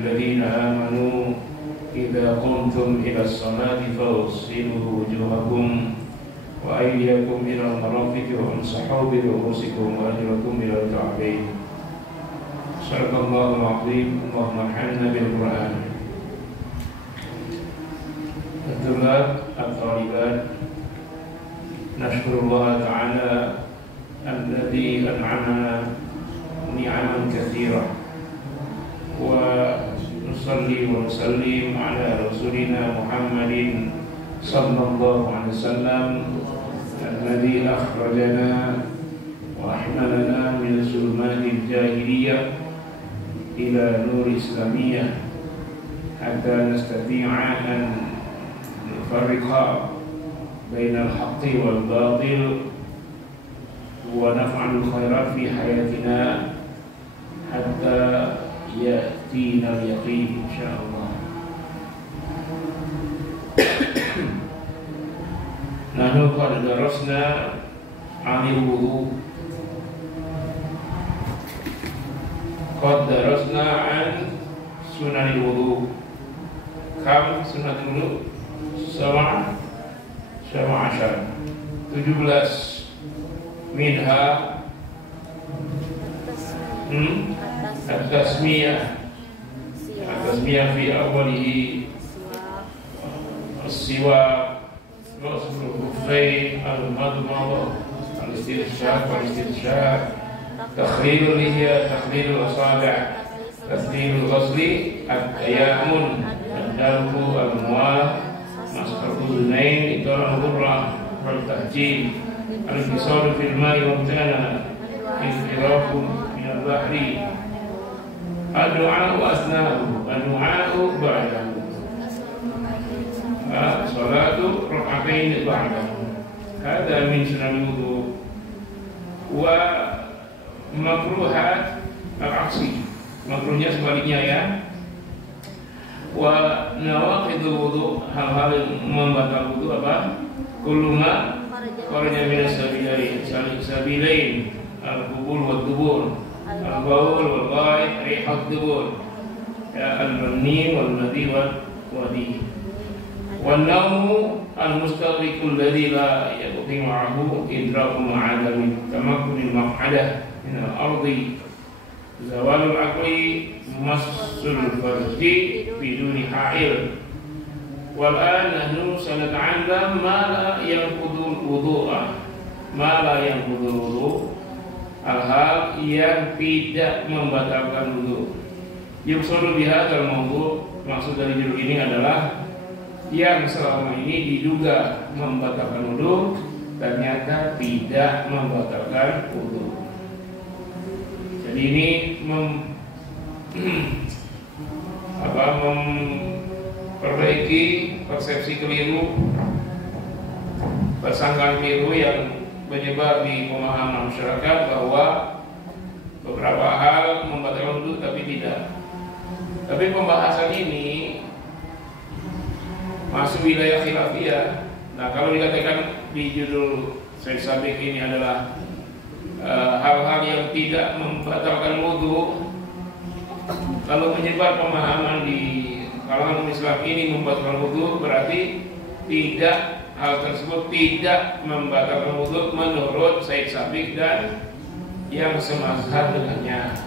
الذين آمنوا إذا قمتم إلى الصلاة فاغسلوا وجوهكم وأيديكم إلى المرافق وامسحوا برؤوسكم وأرجلكم إلى الكعبين. صدق الله العظيم. اللهم ارحمنا بالقرآن. الطلاب الطالبات، نشكر الله تعالى الذي أنعمنا نعما كثيرة، ونصلي ونسلم على رسولنا محمد صلى الله عليه وسلم الذي أخرجنا وأحملنا من ظلمات الجاهلية إلى نور الإسلامية حتى نستطيع أن نفرق بين الحق والباطل ونفعل الخيرات في حياتنا حتى يأتينا اليقين إن شاء الله. نحن قد درسنا عن الوضوء، قد درسنا عن سنن الوضوء. كم سنن الوضوء؟ 17 منها التسمية في أوله السواك، غسل الكفين، المضمضة، والاستنشاق، تخليل اللحية، تخليل الأصابع، تسليم الغسل، التيمم، الدلك، المواء، مسح الأذنين، إطالة الغرة والتهجير، الانتصار في الماء وامتنع، انحراف من البحر، الدعاء أثناءه، الدعاء بعده، صلاة ركعتين بعده. هذا من سنن الوضوء. ومكروهات العكس، makruhnya sebaliknya ya. Wa nawaqidul wudu, hal-hal yang membatal wudu apa? Kullu ma kharaja min sabilain, al-qubul wa dubur, al-baul wal ghaid, rihat dubur, ya al-manni wal madhi wal wadi. Wan nawmu al-mustaghriqul ladzi la yaqdi ma'ahu idraku ma'adami tamakkunil maq'adah min al-ardi, zawalul aqli, massul farji biduni ha'il. Wal'an nahnu sanata'allam ma la yanqudul wudu'a, ma la yanqudul wudu', hal-hal yang tidak membatalkan wudu. Yuqsadu bihadzal mawdu', maksud dari judul ini adalah yang selama ini diduga membatalkan wudu ternyata tidak membatalkan wudu. Jadi ini memperbaiki persepsi keliru, persangkaan keliru yang menyebar di pemahaman masyarakat bahwa beberapa hal membatalkan wudu tapi tidak. Tapi pembahasan ini masuk wilayah khilafiyah. Nah, kalau dikatakan di judul Syekh Sabiq ini adalah hal-hal yang tidak membatalkan wudu, kalau menyebar pemahaman di kalangan Islam ini membatalkan wudu, berarti tidak, hal tersebut tidak membatalkan wudu menurut Syekh Sabiq dan yang semazhab dengannya.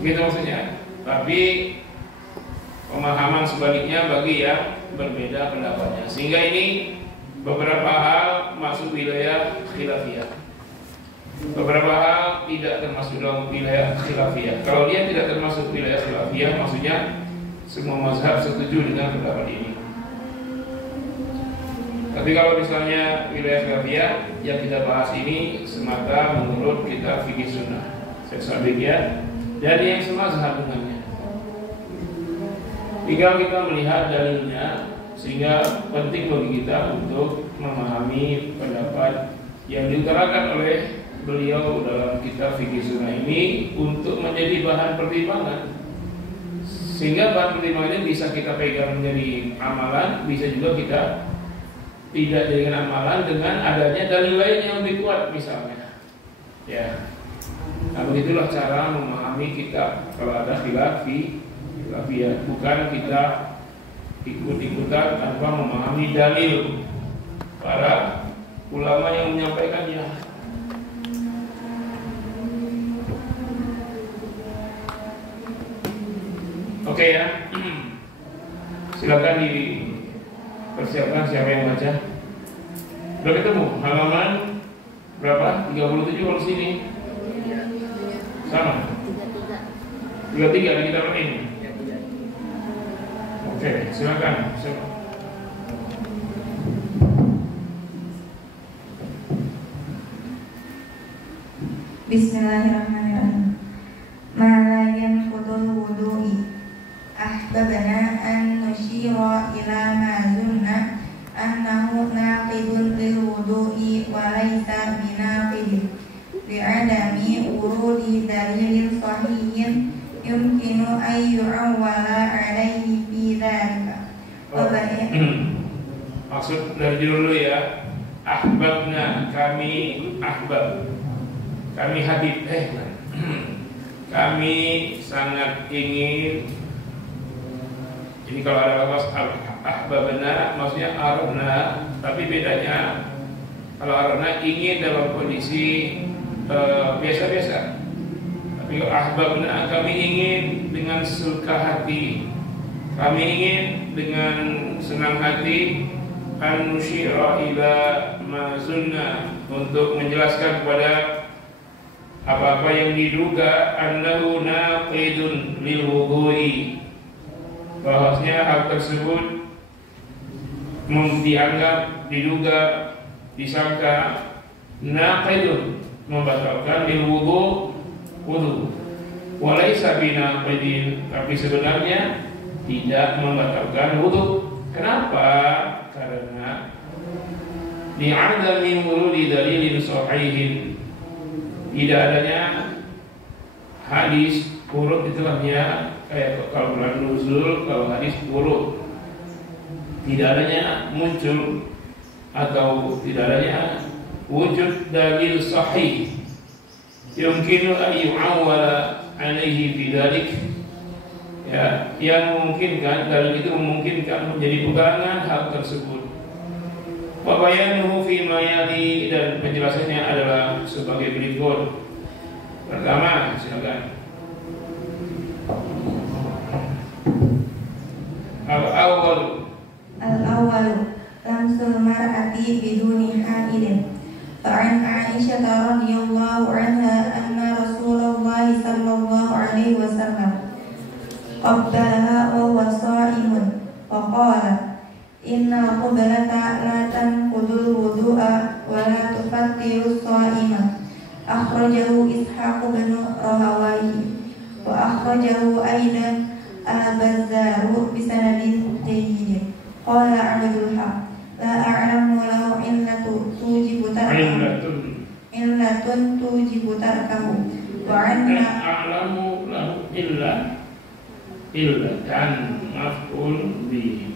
Gitu maksudnya. Tapi pemahaman sebaliknya bagi yang berbeda pendapatnya. Sehingga ini beberapa hal masuk wilayah khilafiyah, beberapa hal tidak termasuk dalam wilayah khilafiyah. Kalau dia tidak termasuk wilayah khilafiyah, maksudnya semua mazhab setuju dengan pendapat ini. Tapi kalau misalnya wilayah khilafiyah, yang kita bahas ini semata menurut kitab fikih sunnah Syekh Sabiq ya, dan yang semazhab dengannya. Tinggal kita melihat dalilnya, sehingga penting bagi kita untuk memahami pendapat yang diutarakan oleh beliau dalam kitab fikih sunnah ini untuk menjadi bahan pertimbangan, sehingga bahan pertimbangannya bisa kita pegang menjadi amalan, bisa juga kita tidak jadikan amalan dengan adanya dalil lain yang lebih kuat misalnya. Ya, nah begitulah cara memahami kitab kalau ada khilaf khilafiyah, bukan kita ikut-ikutan tanpa memahami dalil para ulama yang menyampaikannya. Oke ya, silakan dipersiapkan siapa yang baca. Udah ketemu halaman berapa? 37 kalau sini sama 33 ada kita ini. Oke, silakan. Bismillahirrahmanirrahim. Ma la yanqudul wudu'i ahbabna an nushira ila ma zunna annahu naqidun lil wudu'i wa laysa binaqidin li'adami urudi dalilin sahihin yumkinu an yu'awwala alaihi fi dhalika. Maksud dari judul dulu ya. Ahbabna, kami ahbab, kami habib, kami sangat ingin. Ini kalau ada lafaz ahbabna maksudnya arabna, tapi bedanya kalau arabna ingin dalam kondisi biasa-biasa. Tapi kalau ahbabna kami ingin dengan suka hati, kami ingin dengan senang hati an-nusyira ila ma zunna, untuk menjelaskan kepada apa-apa yang diduga annahu naqidun lil wudu'i, bahwasanya hal tersebut dianggap, diduga, disangka naqidun, membatalkan lil wudu, walaysa binaqidin, tapi sebenarnya tidak membatalkan wudu. Kenapa? Karena li'adami wurudi dalilin sahihin, tidak adanya hadis urut istilahnya, kayak kalau bulan nuzul, kalau hadis urut tidak adanya muncul atau tidak adanya wujud dalil sahih yumkinu an yu'awwala alaihi bidzalik, ya, yang memungkinkan, dalil itu memungkinkan menjadi pegangan hal tersebut. Wa bayanuhu fi ma yali, dan penjelasannya adalah sebagai berikut. Pertama, silakan. Al-awwal lamsul mar'ati biduni ha'ilin. Fa'an Aisyah radhiyallahu anha anna Rasulullah sallallahu alaihi wasallam qabbalaha wa huwa sha'imun wa qala inna qablata la tanqudul wudu'a wa la tufattiru sha'ima. Akhrajahu Ishaq bin Rahawayi wa akhrajahu aidan al-Bazzaru bisanadin jayyid. Qala Abdul Haq la a'lamu lahu illatun tujibu tarkahu wa anna a'lamu lahu illatan maf'ul bihi.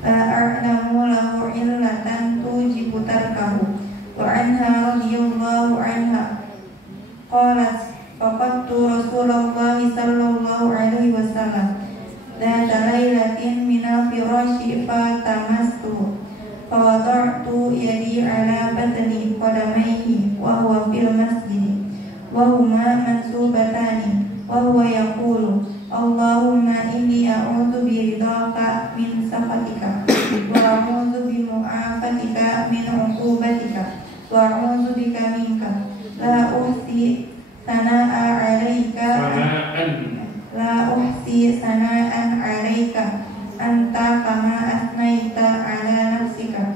La a'lamu lahu illatan tujibu tarkahu wa anha radhiyallahu anha qalat faqadtu Rasulullah sallallahu alaihi wasallam dhata lailatin minal firashi fatamastu fawada'tu yadi ala batni qadamayhi wa huwa fil masjid wa huma mansubatani wa huwa yaqulu Allahumma inni a'udzu biridhaka min sakhatika wa a'udzu bi mu'afatika min 'uqubatika wa a'udzu bika minka la uhsi sanaa 'alaika anta kama asnaita 'ala nafsika.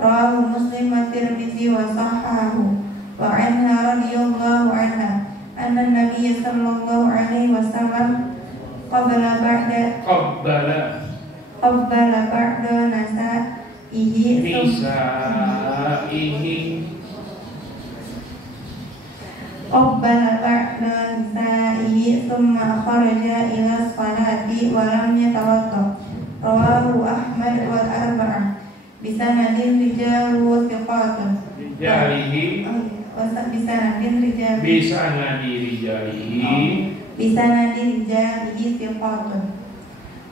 Rawahu Muslim wa Tirmidzi wa sahhahu. Wa anha radhiyallahu anha anna an-nabiy sallallahu alaihi wasallam qabbala ba'da nisaihi thumma kharaja ila salati wa lam yatawadda. Rawahu Ahmad wal arba'ah bisanadin rijaluhu thiqatun. Bisanadin rijalihi thiqatun.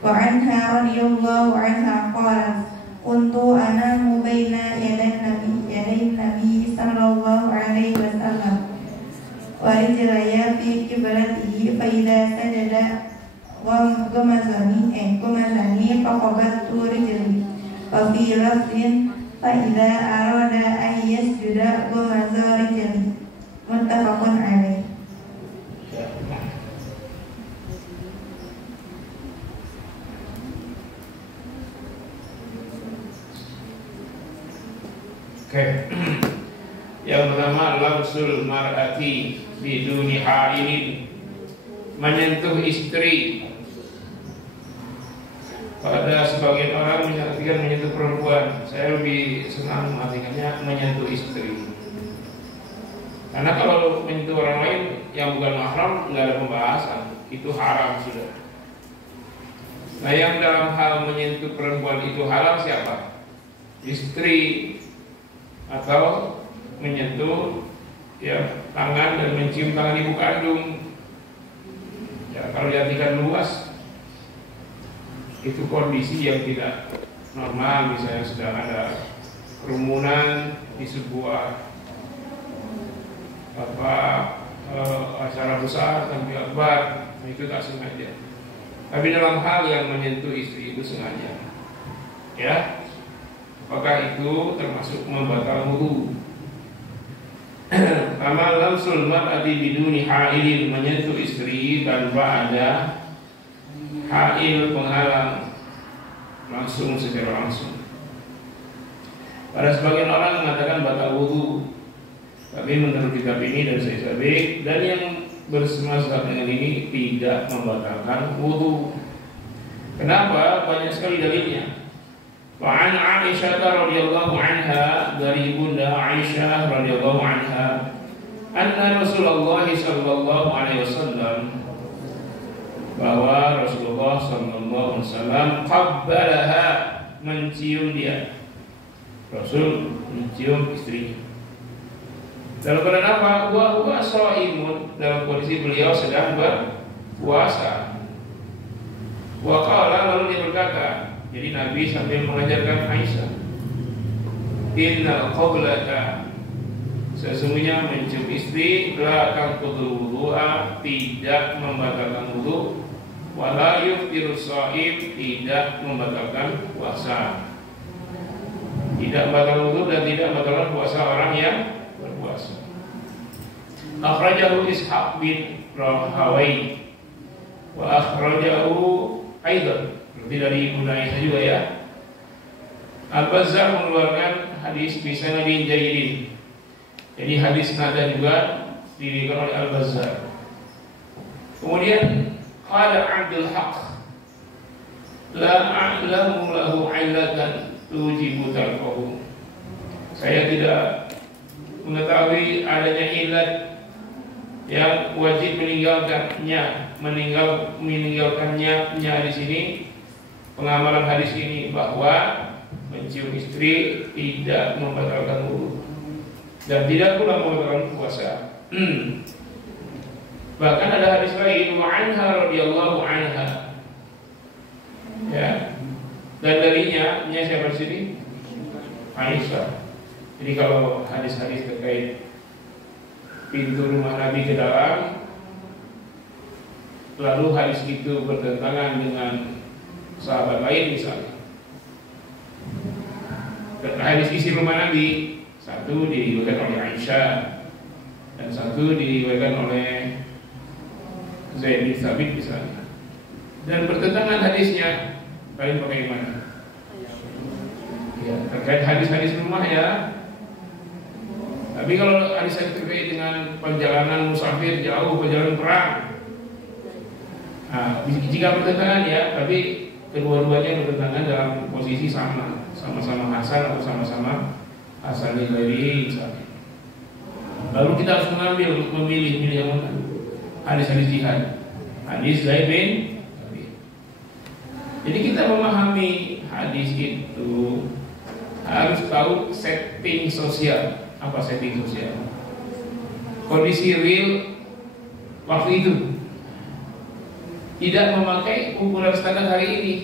وعنها رضي الله عنها قالت كنت أنام بين يدي النبي صلى الله عليه وسلم ورجلي في قبلته فإذا سجد غمزني فقبضت رجلي وفي لفظ فإذا أراد أن يسجد غمز رجلي متفق عليه. Oke. Yang pertama lamsul mar'ati biduni ha'ilin, menyentuh istri. Pada sebagian orang mengartikan menyentuh perempuan, saya lebih senang mengartikannya menyentuh istri. Karena kalau menyentuh orang lain yang bukan mahram nggak ada pembahasan, itu haram sudah. Nah, yang dalam hal menyentuh perempuan itu haram siapa? Istri, atau menyentuh ya tangan dan mencium tangan ibu kandung. Ya, kalau diartikan luas itu kondisi yang tidak normal, misalnya sedang ada kerumunan di sebuah acara besar, tampil akbar, itu tak sengaja. Tapi dalam hal yang menyentuh istri itu sengaja, ya, apakah itu termasuk membatalkan wudu? Pertama, lamsul mar'ati biduni ha'ilin, menyentuh istri tanpa ada ha'il penghalang, langsung secara langsung. Pada sebagian orang mengatakan batal wudu, tapi menurut kitab ini dan saya sabik dan yang bersemasa dengan ini tidak membatalkan wudu. Kenapa? Banyak sekali dalilnya. Wa'an Aisyah radhiyallahu anha, dari Bunda Aisyah radhiyallahu anha, anna Rasulullah sallallahu alaihi wasallam, bahwa Rasulullah sallallahu alaihi wasallam qabbalaha, mencium dia. Rasul mencium istrinya. Dalam keadaan apa? Wa shaimun, dalam kondisi beliau sedang berpuasa. Wa qala, lalu dia berkata, jadi Nabi sambil mengajarkan Aisyah, innal qablata, sesungguhnya mencium istri, la tanqudul wudu'a, tidak membatalkan wudu, wala yuftiru shaim, tidak membatalkan puasa. Tidak membatalkan wudu dan tidak membatalkan puasa orang yang berpuasa. Akhrajahu Ishaq bin Rahawai wa akhrajahu aidan, berarti dari Ibnu Aisyah juga ya. Al-Bazzar mengeluarkan hadis bisanadin jayyidin. Jadi hadis nada juga diriwayatkan oleh Al-Bazzar. Kemudian qala Abdul Haq, la a'lamu lahu 'illatan tujibu tarkahu. Saya tidak mengetahui adanya ilat yang wajib meninggalkannya di sini. Pengamalan hadis ini bahwa mencium istri tidak membatalkan wudu dan tidak pula membatalkan puasa. Bahkan ada hadis lain, wa anha radhiyallahu anha, ya, dan darinya siapa di sini? Aisyah. Jadi kalau hadis-hadis terkait pintu rumah Nabi ke dalam, lalu hadis itu bertentangan dengan sahabat lain misalnya, dan hadis isi rumah Nabi, satu diriwayatkan oleh Aisyah dan satu diriwayatkan oleh Zaid bin Thabit misalnya, dan bertentangan hadisnya, kalian pakai mana? Ya, terkait hadis-hadis rumah ya. Tapi kalau hadis-hadis terkait dengan perjalanan musafir jauh, perjalanan perang, nah, jika bertentangan ya, tapi kedua-duanya bertentangan dalam posisi sama-sama hasan atau sama-sama hasan dari misalnya. Lalu kita harus memilih yang mana? Hadis-hadis jihad, hadis Zaid bin Thabit. Jadi kita memahami hadis itu harus tahu setting sosial. Apa setting sosial? Kondisi real waktu itu. tidak memakai ukuran standar hari ini.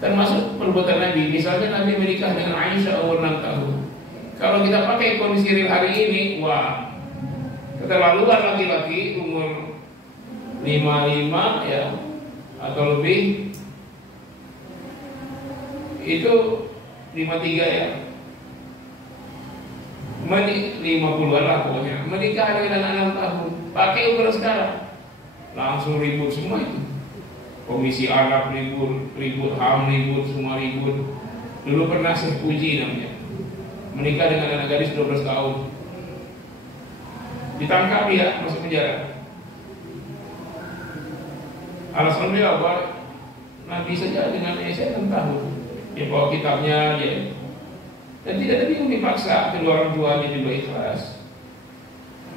Termasuk perbuatan Nabi. Misalnya Nabi menikah dengan Aisyah umur 6 tahun. Kalau kita pakai kondisi real hari ini, wah, keterlaluan laki-laki umur 55 ya atau lebih, itu 53 ya, 50-an lah pokoknya, menikah dengan 6 tahun, pakai ukuran sekarang, langsung ribut semua itu. Komisi Arab ribut HAM ribut, semua ribut. Dulu pernah Puji namanya, menikah dengan anak gadis 12 tahun, ditangkap dia, masuk penjara. Alasan beliau apa? Nabi saja dengan Aisyah 6 tahun, dia bawa kitabnya ya. Dan tidak ada yang dipaksa, kedua orang tuanya juga ikhlas.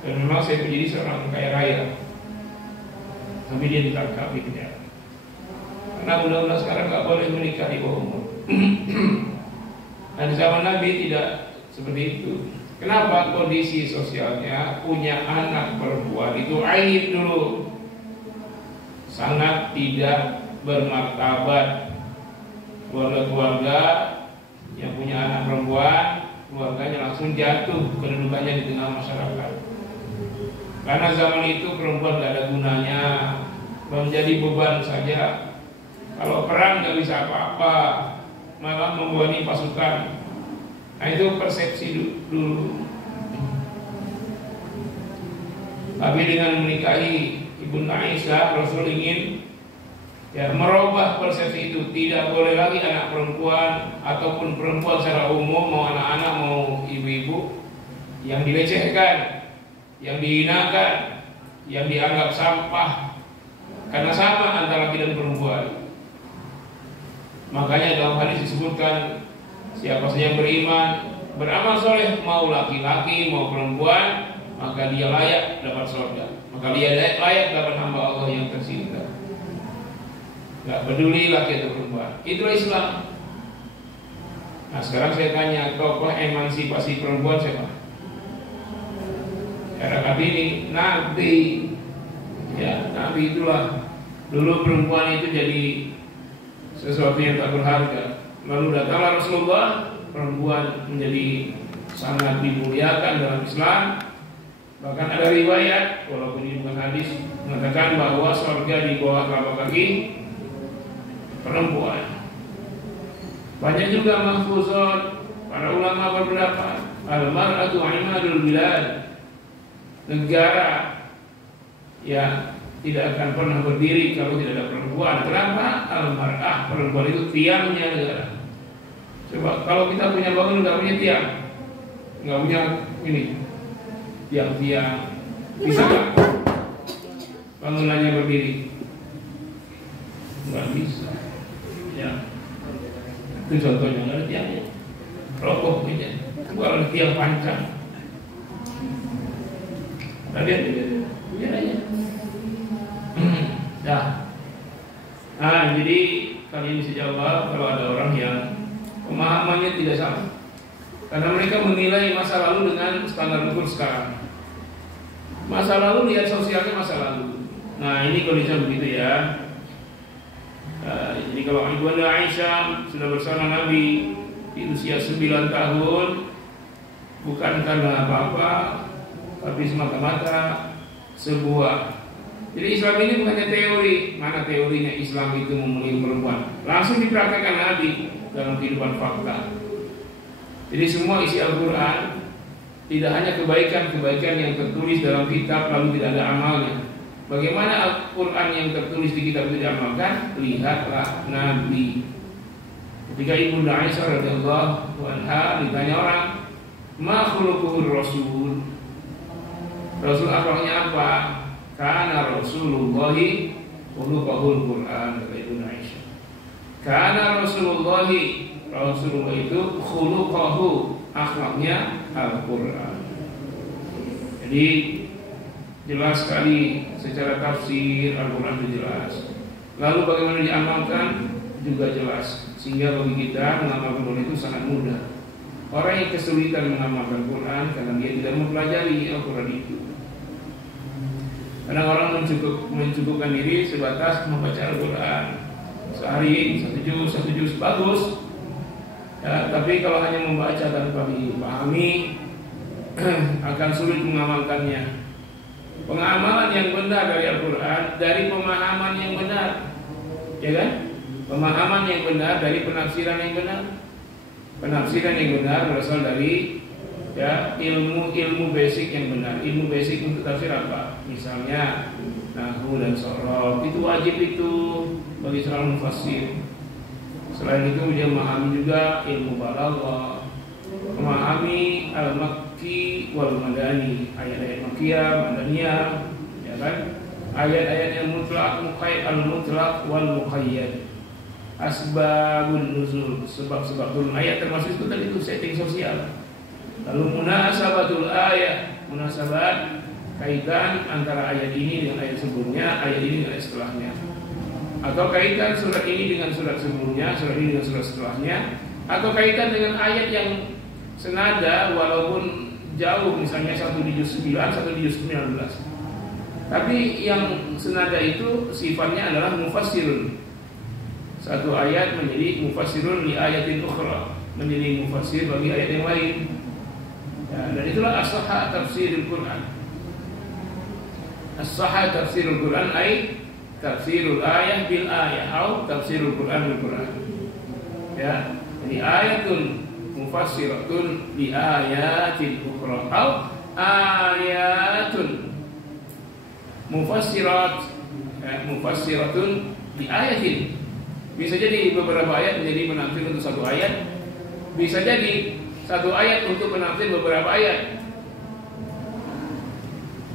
Dan memang saya menjadi seorang kaya raya, tapi dia ditangkap di penjara. Karena undang-undang sekarang nggak boleh menikah di bawah umur. Dan zaman Nabi tidak seperti itu. Kenapa? Kondisi sosialnya punya anak perempuan itu aib dulu, sangat tidak bermartabat. Keluarga-keluarga yang punya anak perempuan, keluarganya langsung jatuh kedudukannya di tengah masyarakat. Karena zaman itu perempuan nggak ada gunanya, menjadi beban saja. Kalau perang nggak bisa apa-apa, malah membebani pasukan. Nah itu persepsi dulu. Tapi dengan menikahi Ibu Aisyah, Rasul ingin ya merubah persepsi itu. Tidak boleh lagi anak perempuan ataupun perempuan secara umum, mau anak-anak mau ibu-ibu, yang dilecehkan, yang dihinakan, yang dianggap sampah. Karena sama antara laki dan perempuan. Makanya dalam hadis disebutkan, siapa saja yang beriman, beramal soleh, mau laki-laki mau perempuan, maka dia layak dapat surga, maka dia layak dapat hamba Allah yang tercinta. Gak peduli laki atau perempuan. Itulah Islam. Nah sekarang saya tanya, tokoh emansipasi perempuan siapa? Era ini Nabi. Ya, Nabi itulah. Dulu perempuan itu jadi sesuatu yang tak berharga. Lalu datanglah Rasulullah, perempuan menjadi sangat dimuliakan dalam Islam. Bahkan ada riwayat, walaupun ini bukan hadis, mengatakan bahwa surga di bawah telapak kaki perempuan. Banyak juga mahfuzat, para ulama berpendapat, al-mar'atu imadul bilad, negara ya tidak akan pernah berdiri kalau tidak ada perempuan. Kenapa? Al-mar'ah, perempuan itu tiangnya negara. Coba kalau kita punya bangun nggak punya tiang, nggak punya ini tiang-tiang, bisa nggak bangunannya berdiri? Nggak bisa. Ya, itu contohnya, nggak ada tiangnya, roboh aja. Kalau ada tiang pancang, lihat aja. Nah, jadi kalian bisa jawab kalau ada orang yang pemahamannya tidak sama, karena mereka menilai masa lalu dengan standar ukur sekarang. Masa lalu lihat sosialnya masa lalu. Nah ini kondisinya begitu ya. Jadi kalau Ibu Aisyah sudah bersama Nabi di usia 9 tahun, bukan karena apa-apa, tapi semata-mata sebuah. Jadi Islam ini bukannya teori. Mana teorinya Islam itu memuliakan perempuan? Langsung dipraktikkan Nabi dalam kehidupan fakta. Jadi semua isi Al-Quran tidak hanya kebaikan-kebaikan yang tertulis dalam kitab lalu tidak ada amalnya. Bagaimana Al-Quran yang tertulis di kitab itu diamalkan? Lihatlah Nabi. Ketika Ibu Aisyah radhiyallahu anha ditanya orang, "Ma khuluquhur Rasul?" Rasul akhlaknya apa? Karena Rasulullah khuluquhul Quran, kata Ibu Aisyah. Karena Rasulullah itu khuluquhu, akhlaknya Al-Quran. Jadi jelas sekali secara tafsir Al-Quran itu jelas. Lalu bagaimana diamalkan juga jelas. Sehingga bagi kita mengamalkan Quran itu sangat mudah. Orang yang kesulitan mengamalkan Quran karena dia tidak mempelajari Al-Quran itu. Kadang orang mencukupkan diri sebatas membaca Al-Quran sehari satu juz bagus. Ya, tapi kalau hanya membaca tanpa dipahami akan sulit mengamalkannya. Pengamalan yang benar dari Al-Quran dari pemahaman yang benar, ya kan? Pemahaman yang benar dari penafsiran yang benar. Penafsiran yang benar berasal dari ya ilmu basic yang benar. Ilmu basic untuk tafsir apa? Misalnya nahwu dan sorof, itu wajib itu bagi seorang mufassir. Selain itu dia memahami juga ilmu balaghah, memahami al-makki wal madani, ayat-ayat makkiyah, madaniyah, ya kan? Ayat-ayat yang mutlak, al-mutlak wal muqayyad. Asbabun nuzul, sebab-sebab turun ayat termasuk itu tadi itu setting sosial. Lalu munasabatul ayat, munasabat kaitan antara ayat ini dengan ayat sebelumnya, ayat ini dengan ayat setelahnya. Atau kaitan surat ini dengan surat sebelumnya, surat ini dengan surat setelahnya, atau kaitan dengan ayat yang senada walaupun jauh, misalnya satu di juz 9, satu di juz 19. Tapi yang senada itu sifatnya adalah mufassirun. Satu ayat menjadi mufassirun li ayatin ukhra, menjadi mufassir bagi ayat yang lain. Ya, dan itulah as-sahha tafsirul Quran. As-sahha tafsirul Quran ay tafsirul ayah bil ayah atau tafsirul Quran bil Quran. Ya, jadi ayatun mufassiratun li ayatin ukhra atau ayatun mufassirat, mufassiratun li ayatin. Bisa jadi beberapa ayat menjadi penafsir untuk satu ayat. Bisa jadi satu ayat untuk penafsir beberapa ayat.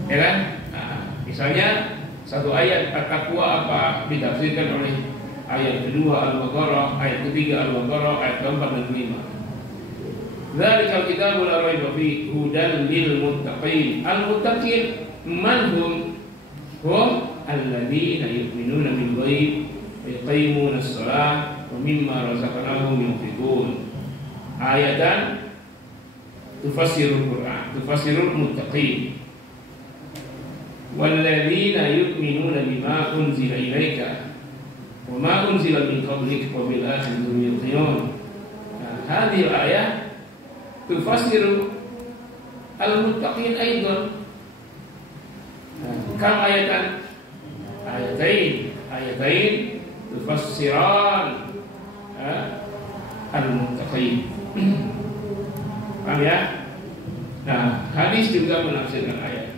Ya kan? Nah, misalnya satu ayat at-taqwa apa ditafsirkan oleh ayat kedua Al-Baqarah, ayat ketiga Al-Baqarah, ayat keempat dan kelima. Dzalikal kitabul la raiba fihi hudan lil muttaqin. Al-muttaqin man hum alladzina yu'minuna bil ghaib wa yuqimuna as-salata wa mimma razaqnahum yunfiqun. Ayatan tufassirul Quran, tufassirul muttaqin. Walladzina yu'minuna bima unzila ilaika wa ma unzila min qablik wa bil akhirati hum yuqinun. Hadhihi al-ayah tufassiru al-muttaqin aidan. Kam ayatan? Ayatain tufassiran al-muttaqin. Paham ya? Nah, hadis juga menafsirkan ayat.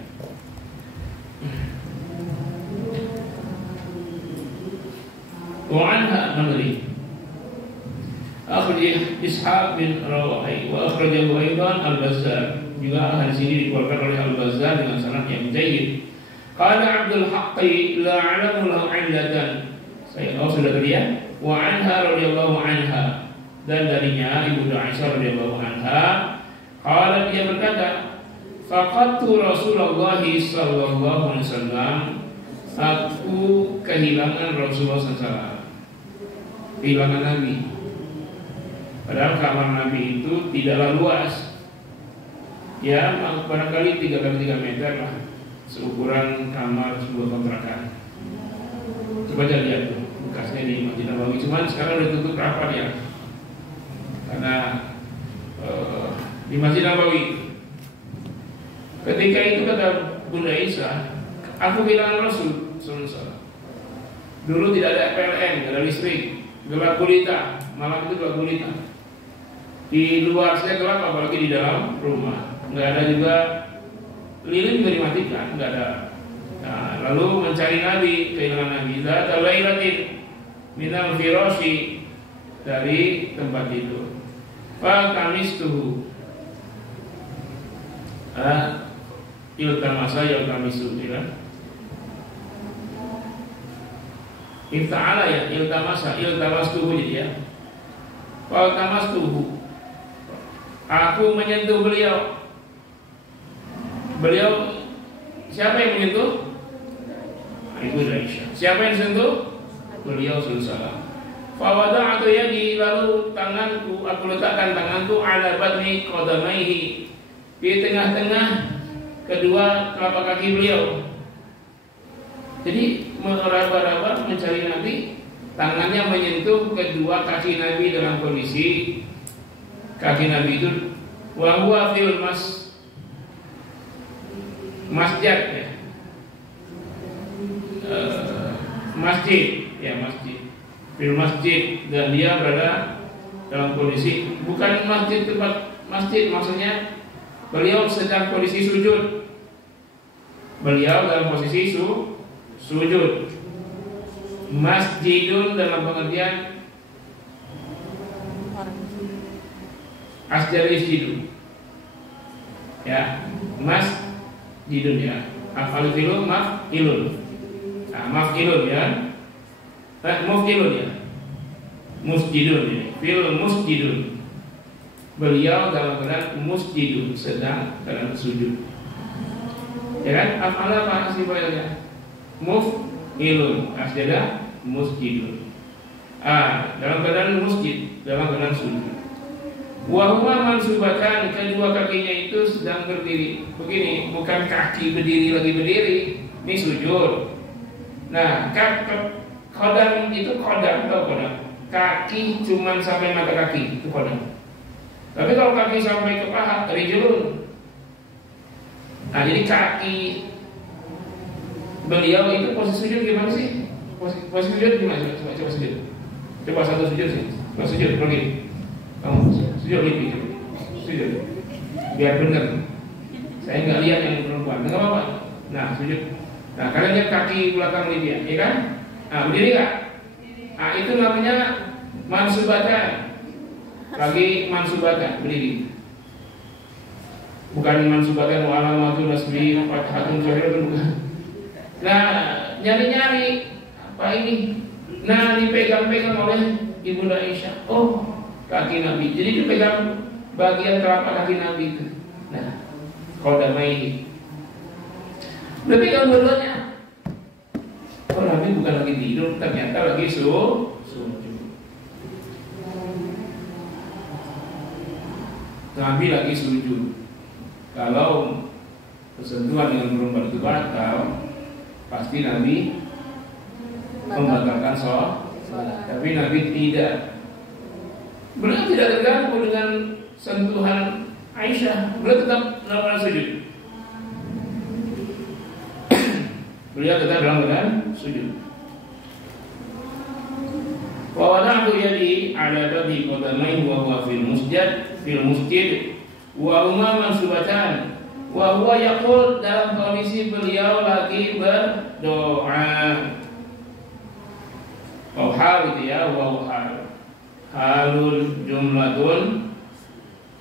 وعنها النمري أخرج إسحاق بن راوحي وأخرجه أيضا البزار. Juga hadis ini dikeluarkan oleh Al-Bazzar dengan sanad yang jayyid. Qala Abdul Haqqi la a'lamu lahu 'illatan. Saya sudah tadi ya. Wa anha radhiyallahu anha, dan darinya Ibu Aisyah radhiyallahu anha, qala dia berkata, faqadtu Rasulullah sallallahu alaihi wasallam, aku kehilangan Rasulullah SAW, kehilangan Nabi. Padahal kamar Nabi itu tidaklah luas, ya barangkali 3x3 meter lah, seukuran kamar sebuah kontrakan. Coba aja lihat tuh bekasnya di Masjid Nabawi. Cuman sekarang udah tutup rapat ya, karena di Masjid Nabawi. Ketika itu kata Bunda Aisyah, aku kehilangan Rasul SAW. Dulu tidak ada PLN, tidak ada listrik, gelap gulita, malam itu gelap gulita. Di luar saja gelap, apalagi di dalam rumah. Nggak ada juga lilin, juga dimatikan, nggak ada. Nah, lalu mencari Nabi, kehilangan Nabi. Zata lailatin minal firasyi, dari tempat tidur. Fa kamistuhu, iltamasa yaltamisu, ya. Ifta'ala ya, iltamasa, iltamastuhu jadi ya. Fa tamastuhu, aku menyentuh beliau. Beliau siapa yang menyentuh? Ibu Aisyah. Siapa yang disentuh? Beliau sallallahu. Fa wada'tu yadi, lalu tanganku, aku letakkan tanganku ala batni qadamaihi, di tengah-tengah kedua telapak kaki beliau. Jadi meraba-raba mencari Nabi, tangannya menyentuh kedua kaki Nabi dalam kondisi kaki Nabi itu wa huwa fil masjid ya. Masjid fil masjid, dan dia berada dalam kondisi bukan masjid tempat masjid, maksudnya beliau sedang kondisi sujud. Beliau dalam posisi sujud. Masjidun dalam pengertian asjal isjidu. Ya, masjidun ya. Af'al fi'lu maf'ilun. Nah, maf'ilun ya. Maf'ilun ya. Musjidun ya. Fil musjidun. Beliau dalam keadaan musjidun, sedang dalam sujud. Ya kan? Af'ala apa asli fa'ilnya? Muf'ilun, asjada musjidun. Dalam keadaan musjid, dalam keadaan sujud. Wa huwa mansubatan, kedua kakinya itu sedang berdiri. Begini, bukan kaki lagi berdiri, ini sujud. Nah, kodam itu kodam, tahu kodam? Kaki cuman sampai mata kaki, itu kodam. Tapi kalau kaki sampai ke paha, rijlun. Nah, jadi kaki beliau itu posisi sujud gimana sih? Posisi sujud gimana? Coba sujud. Coba satu sujud sih. Coba sujud lagi. Kamu sujud lebih. Sujud. Biar benar. Saya nggak lihat yang perempuan. Nggak apa-apa. Nah, sujud. Nah, kalian lihat kaki belakang Lydia, ya kan? Nah, berdiri nggak? Nah, itu namanya mansubatan. Lagi mansubatan, berdiri. Bukan mansubatan wa alamatu nasbi fathatun zahirun, bukan. Nah, nyari-nyari apa ini? Nah, dipegang-pegang oleh Ibunda Aisyah. Oh, kaki Nabi. Jadi dipegang bagian telapak kaki Nabi itu. Nah, qadamaihi. Udah pegang dua-duanya. Oh, Nabi bukan lagi tidur, ternyata lagi sujud. Nabi lagi sujud. Kalau bersentuhan dengan perempuan itu batal, pasti Nabi membatalkan sholat. Tapi Nabi tidak. Beliau tidak terganggu dengan sentuhan Aisyah. Beliau tetap dalam sujud. Beliau tetap dalam keadaan sujud. Wa wada'tu yadi ala badi qadamaihi wa huwa fil masjid wa huma mansubatan wa huwa yaqul, dalam kondisi beliau lagi berdoa. Oh, hal itu ya, wa halul jumlatun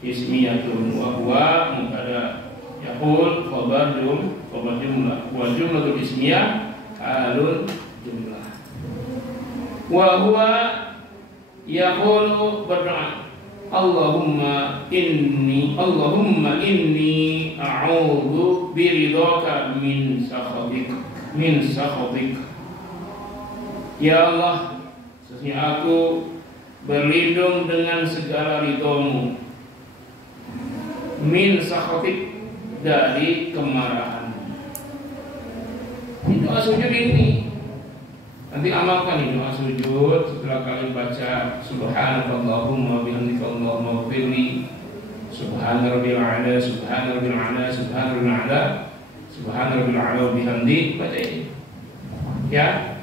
ismiyatun wa huwa mubtada yaqul khabar jumlah wa jumlatul ismiyah halul jumlah wa huwa yaqulu berdoa Allahumma inni a'udzu biridhaka min sakhatik. Ya Allah, sesungguhnya aku berlindung dengan segala ridhomu, min sakhatik, dari kemarahan. Ini doa sujud ini. Nanti amalkan ini doa sujud setelah kalian baca subhanakallahumma bihamdika allahumma ighfirli, subhana rabbil a'la, subhana rabbil a'la, subhana rabbil a'la, subhana rabbil a'la bihamdi. Baca ini. Ya.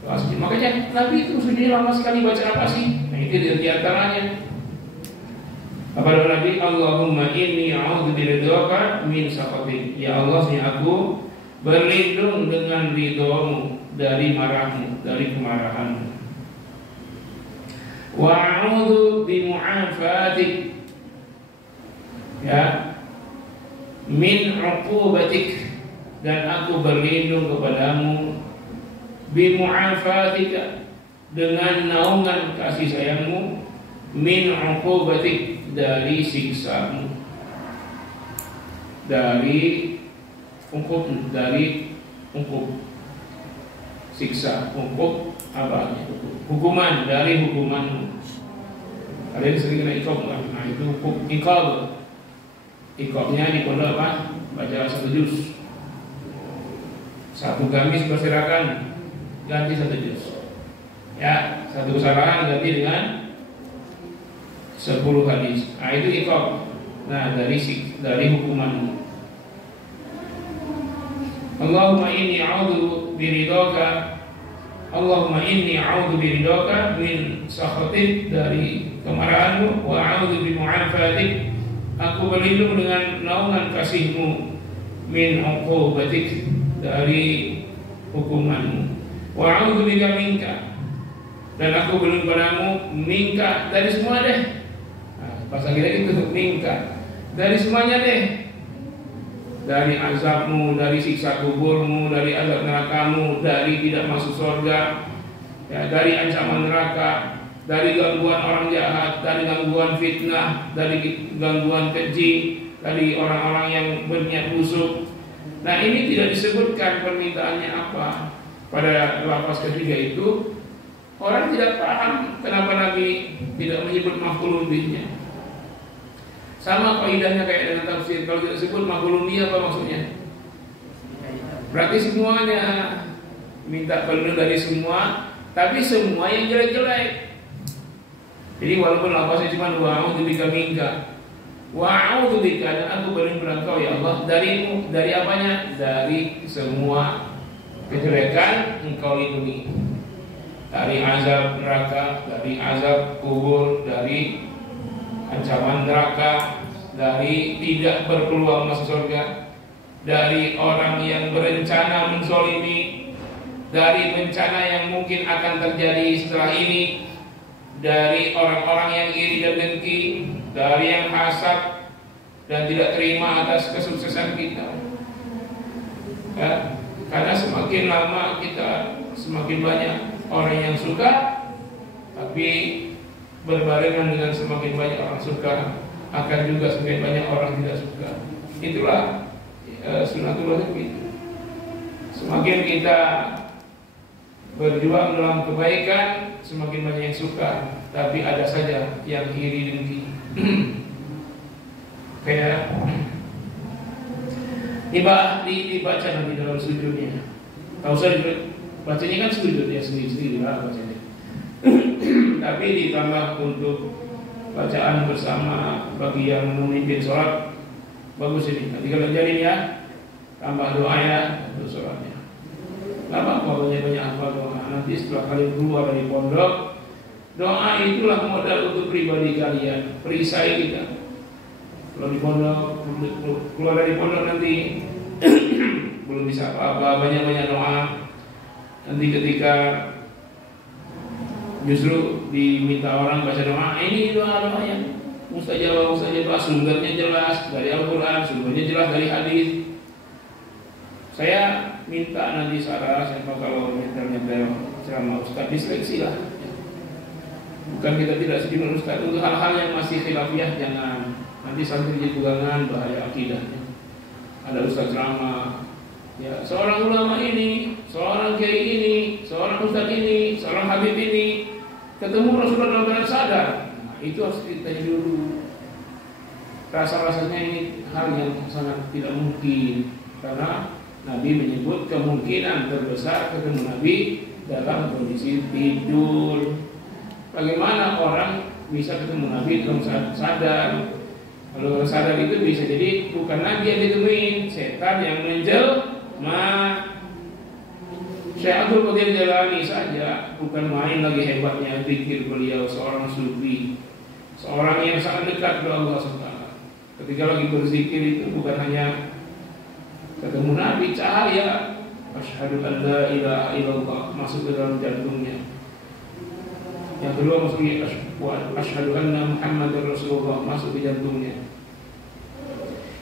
Doa sujud. Makanya Nabi itu sujudnya lama sekali. Baca apa sih? Nah, itu di antaranya. Apa doa Nabi? Allahumma inni a'udzu biridhaka min sakhatik. Ya Allah, sesungguhnya aku berlindung dengan ridhomu dari marahmu, dari kemarahanmu. Wa a'udzu bimu'afatik, ya, min 'uqubatik, dan aku berlindung kepadamu, bimu'afatika, dengan naungan kasih sayangmu, min 'uqubatik, dari siksamu, dari siksa, apa? Hukuman, dari hukumanmu. Kalian sering kena iqab kan? Nah, itu hukum iqab. Iqabnya di pondok apa? Baca satu juz. Satu gamis berserakan, ganti 1 juz. Ya, satu kesalahan ganti dengan 10 hadis. Nah, itu iqab. Nah, dari hukuman. Allahumma inni a'udzu biridhaka min sakhatik, dari kemarahanmu, wa a'udzu bi mu'afatik, aku berlindung dengan naungan kasihmu, min uqubatik, dari hukumanmu, wa a'udzu bika minka, dan aku berlindung padamu, minka, dari semua deh. Nah, bahasa kita itu minka, dari semuanya deh. Dari azabmu, dari siksa kuburmu, dari azab nerakamu, dari tidak masuk surga, ya, dari ancaman neraka, dari gangguan orang jahat, dari gangguan fitnah, dari gangguan keji, dari orang-orang yang berniat busuk. Nah, ini tidak disebutkan permintaannya apa. Pada lafaz ketiga itu orang tidak paham kenapa Nabi tidak menyebut maf'ul bihnya. Sama kaidahnya kayak dengan tafsir, kalau tidak sebut maf'ul bih apa maksudnya? Berarti semuanya minta perlindungan dari semua, tapi semua yang jelek-jelek. Jadi walaupun lafaznya cuma wa'udzu bika minka, wa'udzu bika, dan aku berlindung pada Engkau ya Allah, darimu, dari apanya? Dari semua kejelekan Engkau lindungi. Dari azab neraka, dari azab kubur, dari ancaman neraka, dari tidak berpeluang masuk surga, dari orang yang berencana menzalimi, dari bencana yang mungkin akan terjadi setelah ini, dari orang-orang yang iri dan dengki, dari yang hasad dan tidak terima atas kesuksesan kita. Ya, karena semakin lama kita semakin banyak orang yang suka, tapi berbarengan dengan semakin banyak orang suka, akan juga semakin banyak orang tidak suka. Itulah sunatullah itu. Semakin kita berjuang dalam kebaikan, semakin banyak yang suka, tapi ada saja yang iri dengki. Kayak dibaca nanti dalam sujudnya. Tahu saya bacanya kan sujud ya, sendiri-sendiri lah bacanya. Tapi ditambah untuk bacaan bersama bagi yang memimpin sholat, bagus ini. Nanti kalau jadi ya, tambah doa ya untuk sholatnya. Gak apa-apa banyak-banyak hafal doa. Nanti setelah kalian keluar dari pondok, doa itulah modal untuk pribadi kalian, perisai kita. Kalau di pondok, keluar dari pondok nanti belum bisa apa-apa, banyak-banyak doa. Nanti ketika justru diminta orang baca doa, ini doa-doa yang mustajabah, sumbernya jelas dari Al-Quran, sumbernya jelas dari hadis. Saya minta nanti saya kalau nyetel ceramah Ustaz diseleksi lah. Bukan kita tidak setuju Ustaz, untuk hal-hal yang masih khilafiyah jangan. Nanti santri jadi pegangan, bahaya akidahnya. Ada Ustaz ceramah, ya seorang ulama ini, seorang kiai ini, seorang ustaz ini, seorang habib ini ketemu Rasulullah dalam keadaan sadar. Nah, itu harus ditanya dulu. Rasa-rasanya ini hal yang sangat tidak mungkin, karena Nabi menyebut kemungkinan terbesar ketemu Nabi dalam kondisi tidur. Bagaimana orang bisa ketemu Nabi dalam sadar? Kalau sadar itu bisa jadi bukan Nabi yang ditemuin, setan yang menjelma. Syekh Abdul Qadir Jailani saja bukan main lagi hebatnya zikir beliau, seorang sufi, seorang yang sangat dekat dengan Allah SWT. Ketika lagi berzikir itu bukan hanya ketemu Nabi, cahaya asyhadu an la ilaha illallah masuk ke dalam jantungnya. Yang kedua masuknya asyhadu anna Muhammadar Rasulullah masuk ke jantungnya.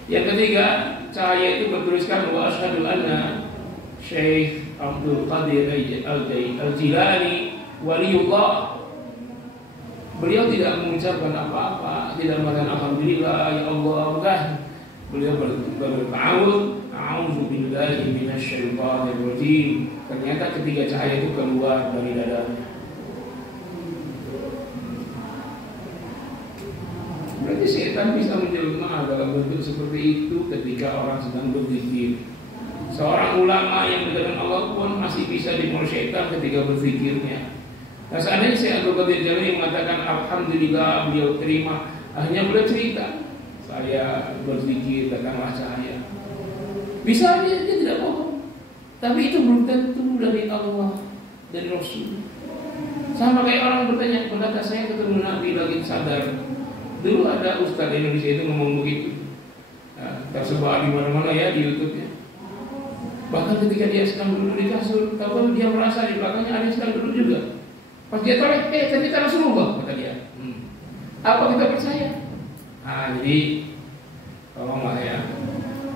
Yang ketiga, cahaya itu bertuliskan wa asyhadu anna Syekh Abdul Qadir Al-Jilani waliullah. Beliau tidak mengucapkan apa-apa, tidak mengatakan alhamdulillah ya Allah, bukan. Beliau berta'awud, a'udzu billahi minasyaitonir rajim. Ternyata ketiga cahaya itu keluar dari dadanya. Berarti setan bisa menjelma dalam bentuk seperti itu ketika orang sedang berzikir. Seorang ulama yang dekat dengan Allah pun masih bisa dimulai syaitan ketika berzikirnya. Nah, seandainya Syekh Abdul Qadir Jailani mengatakan alhamdulillah beliau terima, akhirnya beliau cerita, saya berzikir datanglah cahaya. Bisa dia tidak bohong, tapi itu belum tentu dari Allah dan Rasul. Sama kayak orang bertanya, pendata saya ketemu Nabi lagi sadar. Dulu ada Ustadz Indonesia itu ngomong begitu, tersebar di mana-mana ya di YouTube-nya. Bahkan ketika dia sedang duduk di kasur, tahu dia merasa di belakangnya ada yang sedang duduk juga. Pas dia tarik, ternyata Rasulullah, kata dia. Apa kita percaya? Jadi tolonglah ya.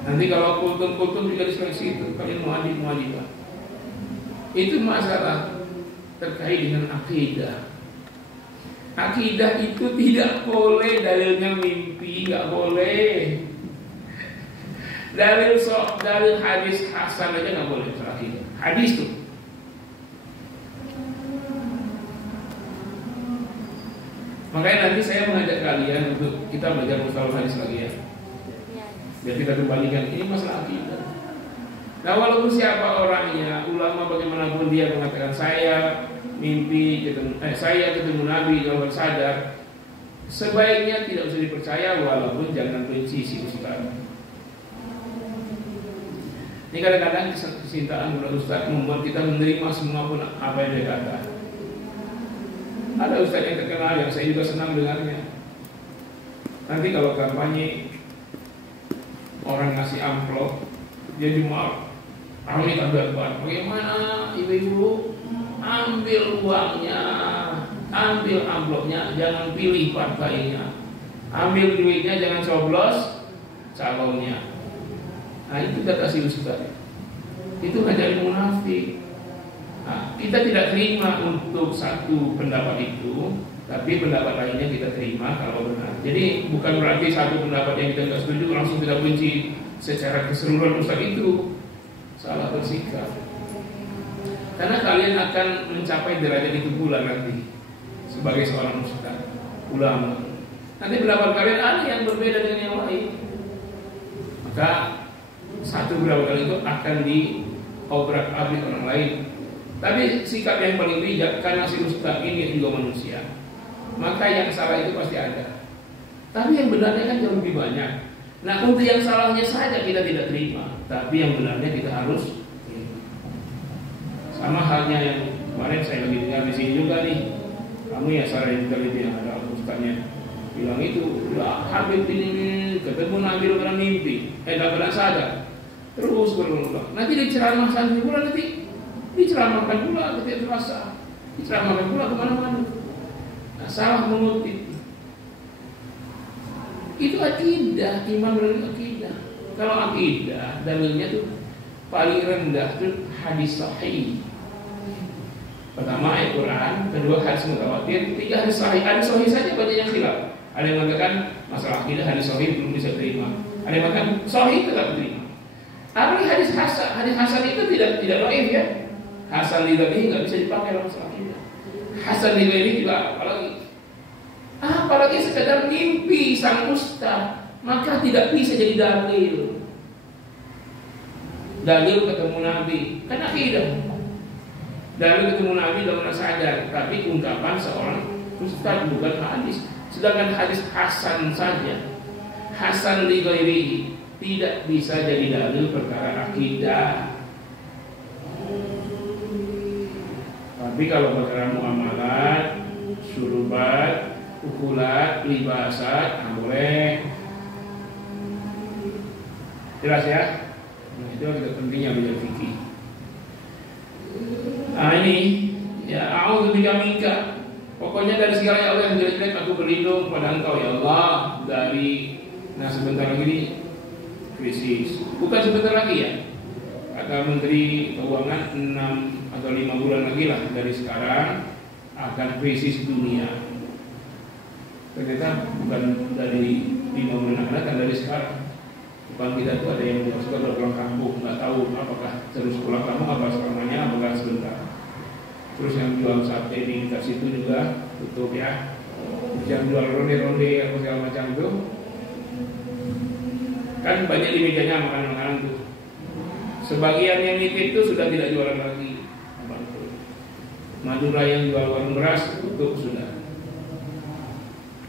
Nanti kalau kultum juga diseleksi itu, kalian muadib. Itu masalah terkait dengan akidah. Akidah itu tidak boleh dalilnya mimpi, nggak boleh. Dalil hadis hasan aja nggak boleh soal akidah. Hadis tuh. Makanya nanti saya mengajak kalian untuk kita belajar mustalah hadis lagi ya. Biar kita kembalikan ini masalah akidah. Nah, walaupun siapa orangnya, ulama bagaimanapun dia mengatakan saya ketemu Nabi kalau sadar, sebaiknya tidak usah dipercaya walaupun jangan benci si ustaz. Ini kadang-kadang kesintaan kepada ustaz membuat kita menerima semua pun apa yang dia kata. Ada ustaz yang terkenal yang saya juga senang dengarnya. Nanti kalau kampanye orang ngasih amplop, dia cuma amin kabar. Bagaimana ibu-ibu ambil uangnya, ambil amplopnya, jangan pilih partainya, ambil duitnya, jangan coblos calonnya. Nah itu kata si ustaz, itu ngajarin munafik. Nah, kita tidak terima untuk satu pendapat itu, tapi pendapat lainnya kita terima kalau benar. Jadi bukan berarti satu pendapat yang kita tidak setuju langsung kita benci secara keseluruhan ustaz itu. Salah bersikap. Karena kalian akan mencapai derajat itu pula nanti sebagai seorang ustaz, ulama. Nanti pendapat kalian ada yang berbeda dengan yang lain. Maka satu pendapat itu akan diobrak-abrik orang lain. Tapi sikap yang paling bijak, karena si ustaz ini juga manusia, maka yang salah itu pasti ada. Tapi yang benarnya kan jauh lebih banyak. Nah untuk yang salahnya saja kita tidak terima, tapi yang benarnya kita harus terima. Sama halnya yang kemarin saya lagi dengar di sini juga nih, kamu ya salah itu yang ada ustaznya bilang itu, Habib ini ketemu Nabi dalam mimpi, dalam sadar. Terus berulang. Nanti diceramah santri pula, nanti diceramahkan pula ketika terasa, diceramahkan pula kemana-mana. Nah, salah mengutip. Itu akidah, iman melalui akidah. Kalau akidah, dalilnya tuh paling rendah tuh hadis sahih. Pertama ayat Quran, kedua hadis mutawatir, tiga hadis sahih. Hadis sahih saja banyak yang khilaf. Ada yang mengatakan masalah akidah hadis sahih belum bisa terima. Ada yang mengatakan sahih tetap terima. Tapi hadis hasan itu tidak dhaif ya. Hasan li dzatihi enggak bisa dipakai dalam masalah akidah. Hasan li ghairihi juga apalagi sekedar mimpi sang ustaz, maka tidak bisa jadi dalil. Dalil ketemu Nabi, kan akidah. Dalil ketemu Nabi dalam sadar, tapi ungkapan seorang ustaz bukan hadis. Sedangkan hadis hasan saja, hasan li ghairihi, tidak bisa jadi dalil perkara akidah. Tapi kalau perkara muamalat, syurubat, ukulat, libasat, boleh. Jelas ya? Nah, itu juga pentingnya belajar fikih. Nah ini, ya a'udzubika minka. Pokoknya dari segala ya Allah yang jelek-jelek aku berlindung pada Engkau ya Allah dari. Nah sebentar lagi nih krisis. Bukan sebentar lagi ya. Kata Menteri Keuangan 6 atau 5 bulan lagi lah dari sekarang akan krisis dunia. Ternyata bukan dari 5 bulan akan datang, dari sekarang. Bukan kita tuh ada yang suka pulang kampung, nggak tahu apakah terus pulang kampung apa selamanya, apakah sebentar. Terus yang jual sate di dekat situ juga tutup ya. Yang jual ronde-ronde apa segala macam itu kan banyak di mejanya makanan-makanan tuh. Sebagian yang nitip itu sudah tidak jualan lagi. Madura yang jual warung beras tutup sudah.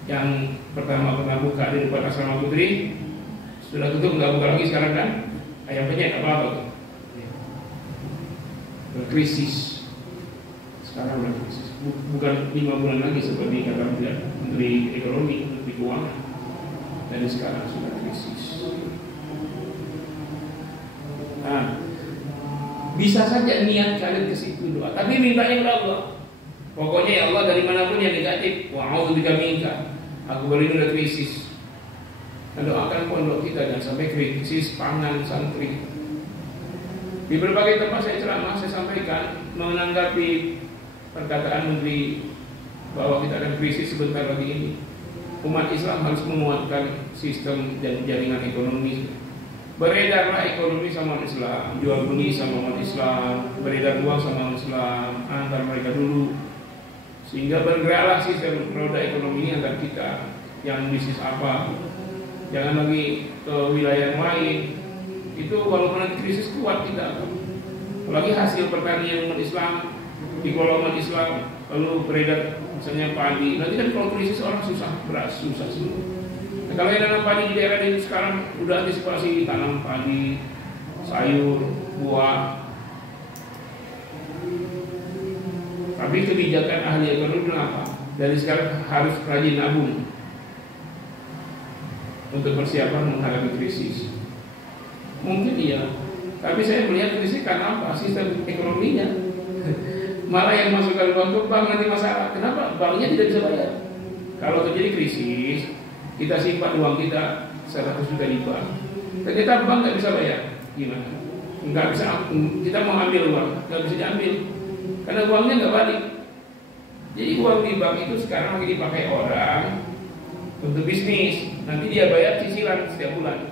Yang pertama pernah buka di depan asrama putri sudah tutup, nggak buka lagi sekarang kan? Ayam penyet apa tuh? Berkrisis. Sekarang udah krisis. Bukan 5 bulan lagi seperti kata Menteri Ekonomi, Menteri Keuangan. Dari sekarang sudah krisis. Nah, bisa saja niat kalian ke situ doa, tapi mintanya kepada Allah. Pokoknya ya Allah, dari manapun yang negatif, wa'udzubika minka, aku berlindung dari krisis. Dan doakan pondok kita jangan sampai krisis pangan santri. Di berbagai tempat saya ceramah, saya sampaikan menanggapi perkataan Menteri bahwa kita akan krisis sebentar lagi ini. Umat Islam harus menguatkan sistem dan jaringan ekonomi. Beredarlah ekonomi sama umat Islam, jual beli sama umat Islam, beredar uang sama umat Islam, antar mereka dulu, sehingga bergeraklah sistem roda ekonomi ini antar kita. Yang bisnis apa, jangan lagi ke wilayah yang lain. Itu walaupun nanti krisis kuat kita, apalagi hasil pertanian umat Islam dikelola umat Islam, lalu beredar misalnya padi. Nanti kan kalau krisis orang susah, beras susah semua. Kalau yang nanam padi di daerah ini sekarang udah antisipasi tanam padi, sayur, buah. Tapi kebijakan ahli ekonomi apa? Dari sekarang harus rajin nabung untuk persiapan menghadapi krisis. Mungkin iya, tapi saya melihat krisis karena apa? Sistem ekonominya. Malah yang masukkan uang ke bank nanti masalah. Kenapa? Banknya tidak bisa bayar. Kalau terjadi krisis, kita simpan uang kita 100 juta di bank, ternyata bank nggak bisa bayar, gimana? Nggak bisa, kita mau ambil uang, nggak bisa diambil, karena uangnya nggak balik. Jadi uang di bank itu sekarang lagi dipakai orang untuk bisnis, nanti dia bayar cicilan setiap bulan.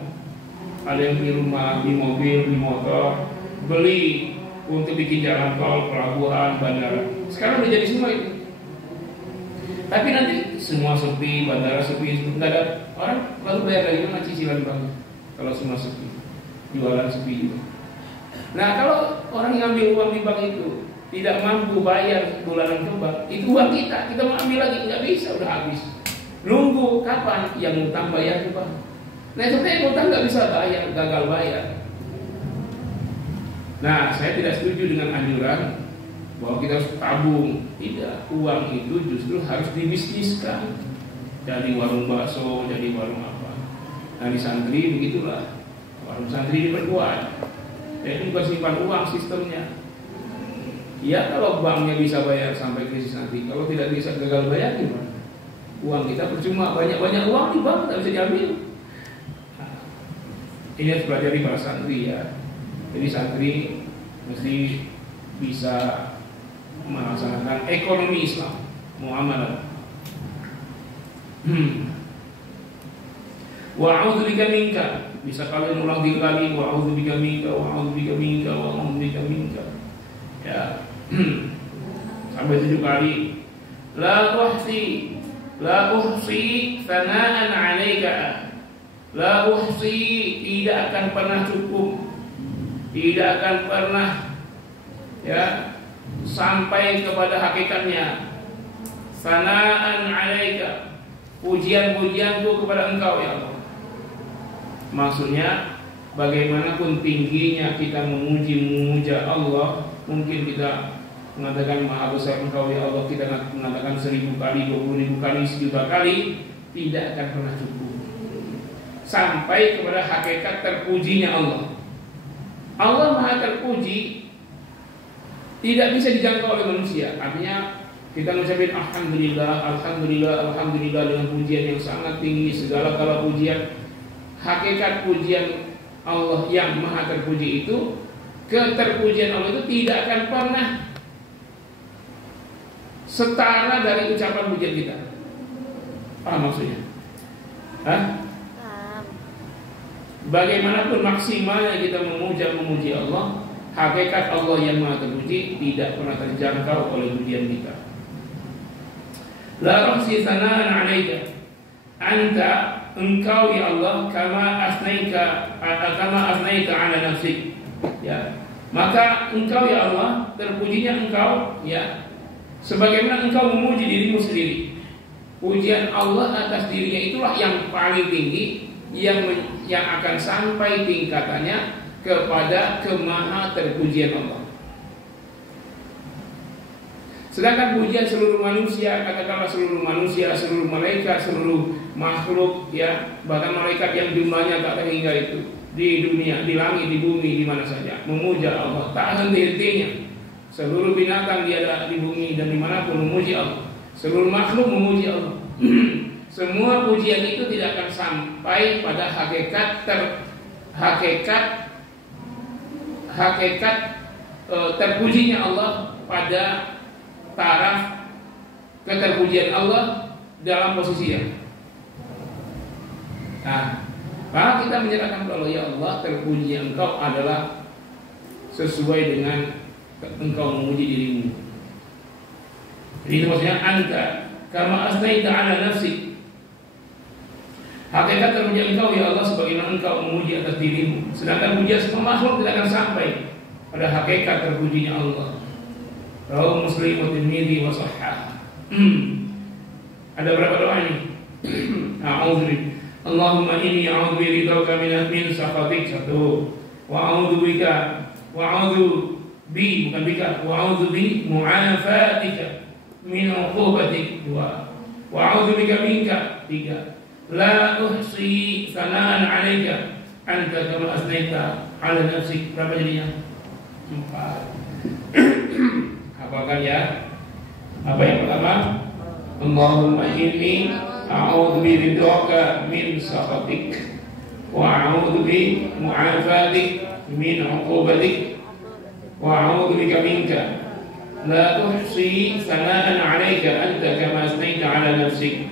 Ada yang beli rumah, beli mobil, beli motor, beli untuk bikin jalan tol, pelabuhan, bandara. Sekarang udah jadi semua itu. Tapi nanti semua sepi, bandara sepi, nggak ada orang, lalu bayar lagi mana cicilan bank? Kalau semua sepi, jualan sepi juga. Nah, kalau orang yang ambil uang di bank itu tidak mampu bayar bulanan ke bank, itu uang kita mau ambil lagi, nggak bisa, udah habis. Nunggu kapan yang utang bayar ke bank? Nah, itu yang utang nggak bisa bayar, gagal bayar. Nah, saya tidak setuju dengan anjuran bahwa kita harus tabung. Tidak, uang itu justru harus dibisniskan. Jadi warung bakso, jadi warung apa. Nah, di santri begitulah, warung santri diperkuat. Jadi bukan simpan uang sistemnya. Ya, kalau banknya bisa bayar sampai krisis nanti, kalau tidak bisa gagal bayar gimana? Uang kita percuma, banyak-banyak uang di bank tidak bisa diambil. Nah, ini harus pelajari para santri ya. Jadi santri mesti bisa melaksanakan ekonomi Islam, muamalah. Wa'udzubika minka, bisa kalian ulang 3 kali, wa'udzubika minka, wa'udzubika minka, wa'udzubika minka. Ya. Sampai 7 kali. La uhsi thana'an 'alaika. La uhsi, tidak akan pernah cukup. Tidak akan pernah ya sampai kepada hakikatnya. Sana'an 'alaika, pujian-pujianku kepada Engkau ya Allah. Maksudnya bagaimanapun tingginya kita memuja Allah, mungkin kita mengatakan maha besar Engkau ya Allah, kita mengatakan 1000 kali, 20.000 kali, 1.000.000 kali, tidak akan pernah cukup sampai kepada hakikat terpujinya Allah. Allah maha terpuji, tidak bisa dijangkau oleh manusia. Artinya kita mengucapkan alhamdulillah, alhamdulillah, alhamdulillah dengan pujian yang sangat tinggi, segala pujian. Hakikat pujian Allah yang maha terpuji itu, keterpujian Allah itu tidak akan pernah setara dari ucapan pujian kita. Apa maksudnya? Bagaimanapun maksimalnya kita memuji Allah, hakikat Allah yang maha terpuji tidak pernah terjangkau oleh pujian kita. La rahsi sana'an 'alaika, anta, engkau ya Allah, kama asnaika ala nafsik, Ya, maka engkau ya Allah, terpujinya engkau ya, sebagaimana engkau memuji dirimu sendiri. Pujian Allah atas dirinya itulah yang paling tinggi, yang akan sampai tingkatannya kepada kemaha terpujian Allah. Sedangkan pujian seluruh manusia, katakanlah seluruh manusia, seluruh malaikat, seluruh makhluk ya, bahkan malaikat yang jumlahnya tak terhingga itu, di dunia, di langit, di bumi, di mana saja memuja Allah tak henti-hentinya. Seluruh binatang di bumi dan dimanapun memuji Allah. Seluruh makhluk memuji Allah. Semua pujian itu tidak akan sampai pada hakikat terpujinya Allah pada taraf keterpujian Allah dalam posisi yang. Nah, maka kita menyerahkan kalau ya Allah, terpuji engkau adalah sesuai dengan engkau memuji dirimu. Jadi itu maksudnya anta kama asnaita ala nafsi. Hakikat terpuji engkau ya Allah sebagaimana engkau memuji atas dirimu. Sedangkan pujian semua makhluk tidak akan sampai pada hakikat terpujinya Allah. Rawahu Muslim wa Tirmidzi wa Shahhah. Ada berapa doa ini? A'udzu Allahumma inni a'udzu biridhaka min sakhatik, satu. Wa a'udzu bika wa a'udzu bi bukan bika wa a'udzu bi mu'afatika min 'uqubatik, dua. Wa a'udzu bika minka, tiga. La uhsi sana'an 'alaika anta kama asnaita 'ala nafsik, berapa jadinya? 4. Hafalkan ya. Apa yang pertama? Allahumma inni a'udzu biridhaka min sakhatik wa a'udzu bi mu'afatik min 'uqubatik wa a'udzu bika minka la tuhsi sana'an 'alaika anta kama asnaita 'ala nafsik.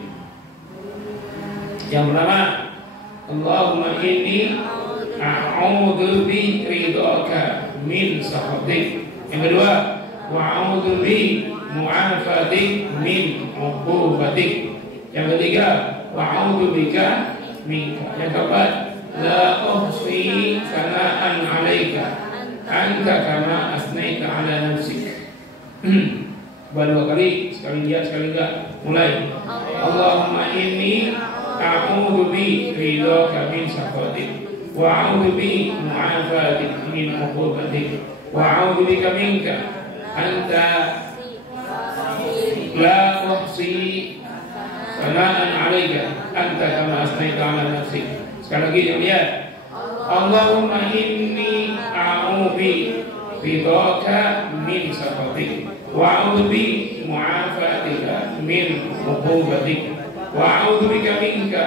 Yang pertama, Allahumma inni a'udzu biridhaka min sakhatik. Yang kedua, wa a'udzu bi mu'afatik min 'uqubatik. Yang ketiga, wa a'udzu bika minka. Yang keempat, la uhsi sana'an 'alaika anta kama asnaita 'ala nafsik. Dua kali, sekali dia, sekali enggak. Mulai. Allahumma inni a'udzu bi ridhaka min sakhatik wa a'udzu bi mu'afatik min 'uqubatik wa a'udzu bika minka anta la uhsi sana'an 'alaika anta kama asnaita 'ala nafsik. Sekali lagi yang lihat. Allahumma inni a'udzu biridhaka min sakhatik wa a'udzu bi mu'afatika min 'uqubatik wa a'udzu bika minka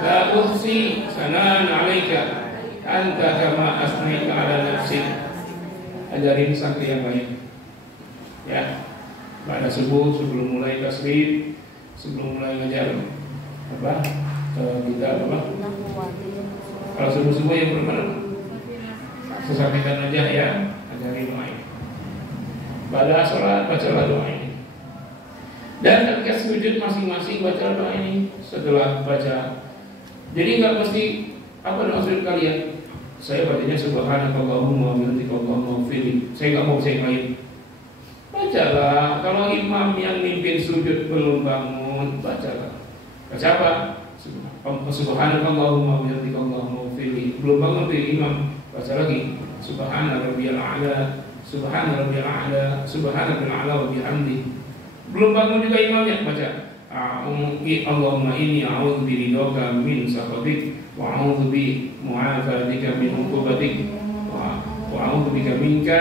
la uhsi sana'an 'alaika anta kama asnaita 'ala nafsik. Ajarin santri yang lain ya, pada subuh sebelum mulai tasbih, sebelum mulai ngajar kita kalau subuh-subuh yang bermanfaat sesampaikan aja ya, ajarin doa ini. Pada sholat bacalah doa ini. Dan ketika sujud masing-masing baca doa ini setelah baca. Jadi nggak mesti apa doa sujud kalian. Saya bacanya subhanakallahumma wa bihamdika allahumma ighfirli. Saya nggak mau saya lain. Bacalah. Kalau imam yang mimpin sujud belum bangun, bacalah. Baca apa? Subhanakallahumma wa bihamdika allahumma ighfirli. Belum bangun tuh imam, baca lagi. Subhana rabbiyal a'la, subhana rabbiyal a'la, subhana rabbiyal a'la wa bihamdi. Belum bangun juga imamnya, baca Allahumma inni a'udzu biridhaka min sakhatik wa a'udzu bi mu'afatika min 'uqubatik wa a'udzu bika minka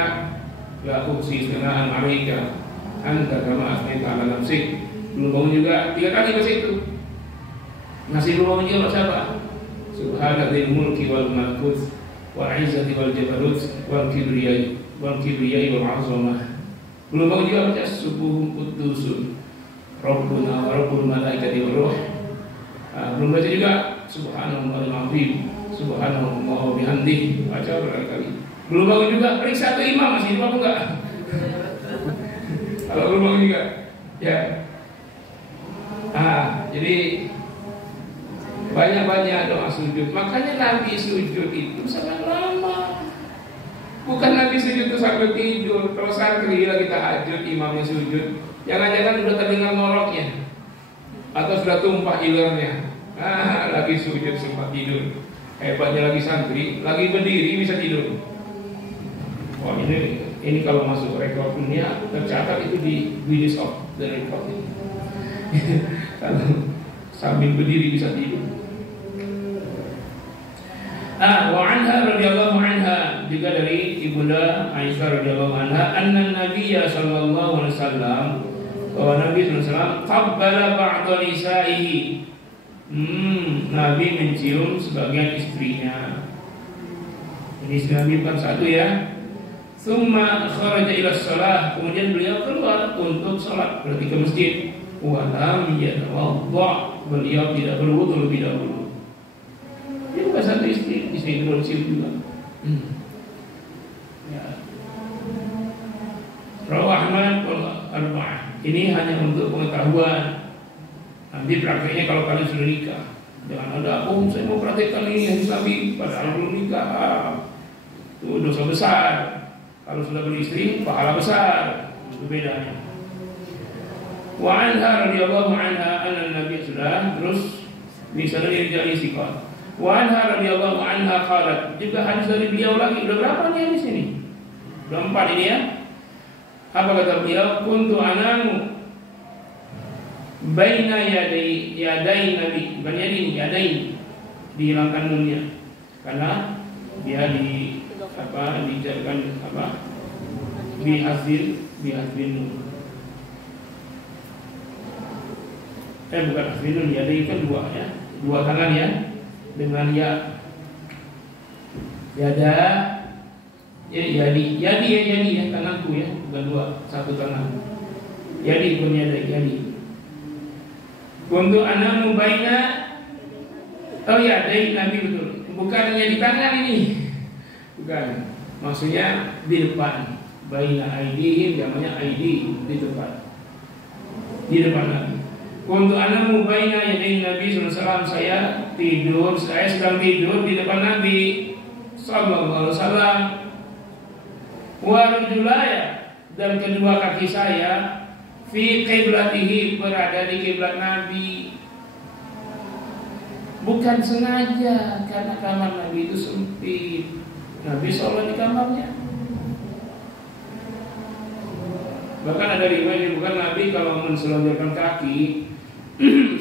la uhsi sana'an 'alaika anta kama asnaita 'ala nafsik. Belum bangun juga 3 kali baca itu. Masih belum bangun juga baca apa? Subhanadzil mulki wal malakut wal 'izzati wal jabarut wal kibriyai wal 'azamah. Belum bangun juga baca subuhun qudusun Rabbuna wa Rabbul malaikati wa ruh. Belum baca juga subhanallahil azim, subhanallah wa bihamdihi. Baca berkali-kali. Belum bangun juga, periksa ke imam masih bangun enggak? Kalau belum bangun juga ya. Jadi banyak-banyak doa sujud. Makanya Nabi sujud itu sangat lama. Bukan Nabi sujud itu sambil tidur. Kalau santri lagi tahajud, imamnya sujud, jangan-jangan udah terdengar ngoroknya atau sudah tumpah ilernya. Lagi sujud sempat tidur. Hebatnya lagi santri, lagi berdiri bisa tidur. Wah, ini kalau masuk rekor dunia tercatat itu di Guinness of the Record ini. Kalau sambil berdiri bisa tidur. Wa anha radhiyallahu anha, juga dari ibunda Aisyah radhiyallahu anha, anna Nabiyya sallallahu alaihi wasallam, bahwa Nabi sallallahu alaihi wasallam qabbala ba'da nisaihi. Nabi mencium sebagian istrinya. Ini istri Nabi bukan satu ya. Tsumma kharaja ila shalah, kemudian beliau keluar untuk salat, berarti ke masjid. Wa lam yatawadda, beliau tidak berwudu lebih dahulu. Dia bukan satu istri itu bersiul juga. Ya. Rawah Ahmad wal arba'ah. Ini hanya untuk pengetahuan. Nanti prakteknya kalau kalian sudah nikah, jangan ada saya mau praktekkan ini hadis Nabi padahal belum nikah. Itu dosa besar. Kalau sudah beristri, pahala besar. Itu bedanya. Wa anha radhiyallahu anha anna Nabi sudah terus bisa dari sikap. Wa anha radhiyallahu anha qalat, juga hadis dari beliau lagi. Udah berapa nih di sini? Udah 4 ini ya. Apa kata beliau? Kuntu anamu baina yadai Nabi, bukan yadain, dihilangkan nunnya karena dia dijadikan bihasbin nun. Bukan hasbin nun, yadain kan dua tangan ya, dengan yada yadi ya, tanganku ya, bukan satu tangan. Yadi bukan yadi. Untuk anamu baina, yadain Nabi, betul. Bukan di tangan ini. Bukan. Maksudnya di depan. Baina aidihim, namanya aidi, di depan. Di depan Nabi. Untuk anamu baina yadain Nabi sallallahu alaihi wasallam, saya sedang tidur di depan Nabi sallallahu alaihi wasallam. Wa rajulaya, dan kedua kaki saya fi qiblatihi, berada di kiblat Nabi. Bukan sengaja, karena kamar Nabi itu sempit. Nabi sholat di kamarnya. Bahkan ada riwayat bukan Nabi kalau menselonjorkan kaki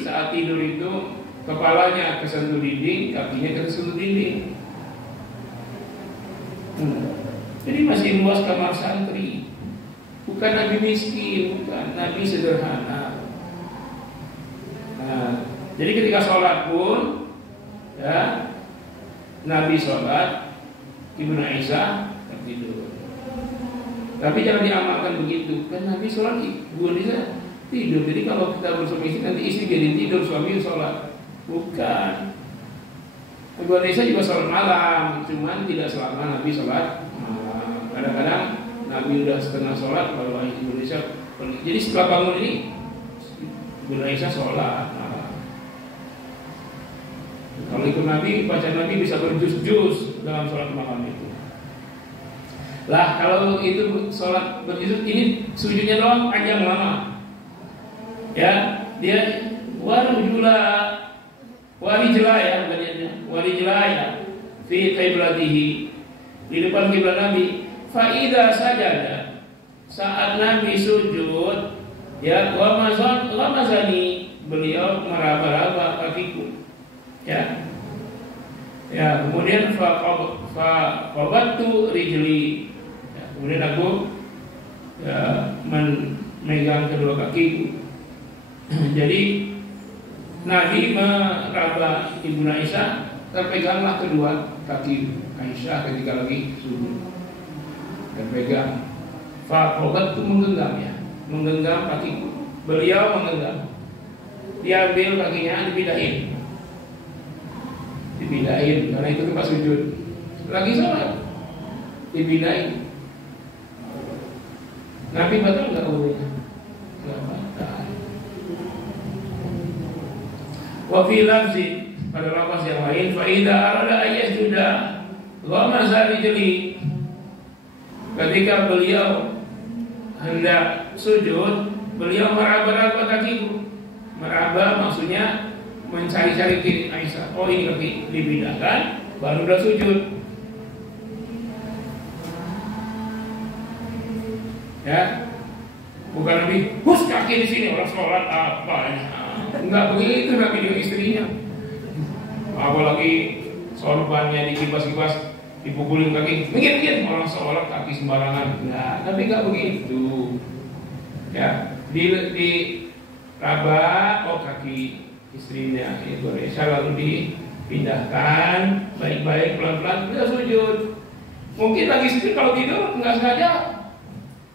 saat tidur itu kepalanya kesentuh dinding, kakinya kesentuh dinding. Jadi masih luas kamar santri. Bukan Nabi miskin, bukan Nabi sederhana. Jadi ketika sholat pun, ya, Nabi sholat, Ibnu Aisyah tertidur. Tapi jangan diamalkan begitu, kan Nabi sholat, Ibu Aisyah tidur. Jadi kalau kita bersama istri, nanti istri jadi tidur, suami sholat. Bukan. Ibu Aisyah juga sholat malam, cuman tidak selama Nabi sholat malam. Kadang-kadang Nabi udah setengah sholat baru Ibu Aisyah pergi. Jadi setelah bangun ini Ibu Aisyah sholat. Kalau ikut Nabi, baca Nabi bisa berjus-jus dalam sholat malam itu. Lah kalau itu sholat berjus, ini sujudnya doang panjang lama. Ya, dia warijlaya fi qiblatihi, di depan kiblat Nabi. Faida sajada, saat Nabi sujud, ya, wamazani, beliau meraba-raba kakiku, ya, kemudian faqabattu rijli, ya, kemudian aku memegang kedua kakiku. Jadi Nabi meraba Ibu Aisyah, terpeganglah kedua kaki Aisyah ketika lagi sujud. Terpegang. Faqabattu, menggenggam, ya, menggenggam kakiku. Beliau menggenggam. Diambil kakinya, dipindahin karena itu tempat sujud. Lagi sholat dipindahin. Nabi batal nggak wudunya? Nggak batal. Wa fi lafzi, pada lafaz yang lain, fa idza arada ayyasjuda ghamaza rijli, Ketika beliau hendak sujud, beliau meraba-raba kakiku. Meraba maksudnya mencari-cari kiri Aisyah. Oh, ini kaki dipindahkan, baru udah sujud. Ya, bukan Nabi, hus kaki di sini orang sholat apa? Enggak begitu Nabi dengan istrinya. Apalagi sorbannya dikibas-kibas, dipukulin kaki, mikir orang sholat kaki sembarangan. Nah, Nabi enggak begitu. Ya, di raba, oh kaki istrinya itu Aisyah, lalu dipindahkan baik-baik pelan-pelan, udah sujud. Mungkin lagi sujud, kalau tidur nggak sengaja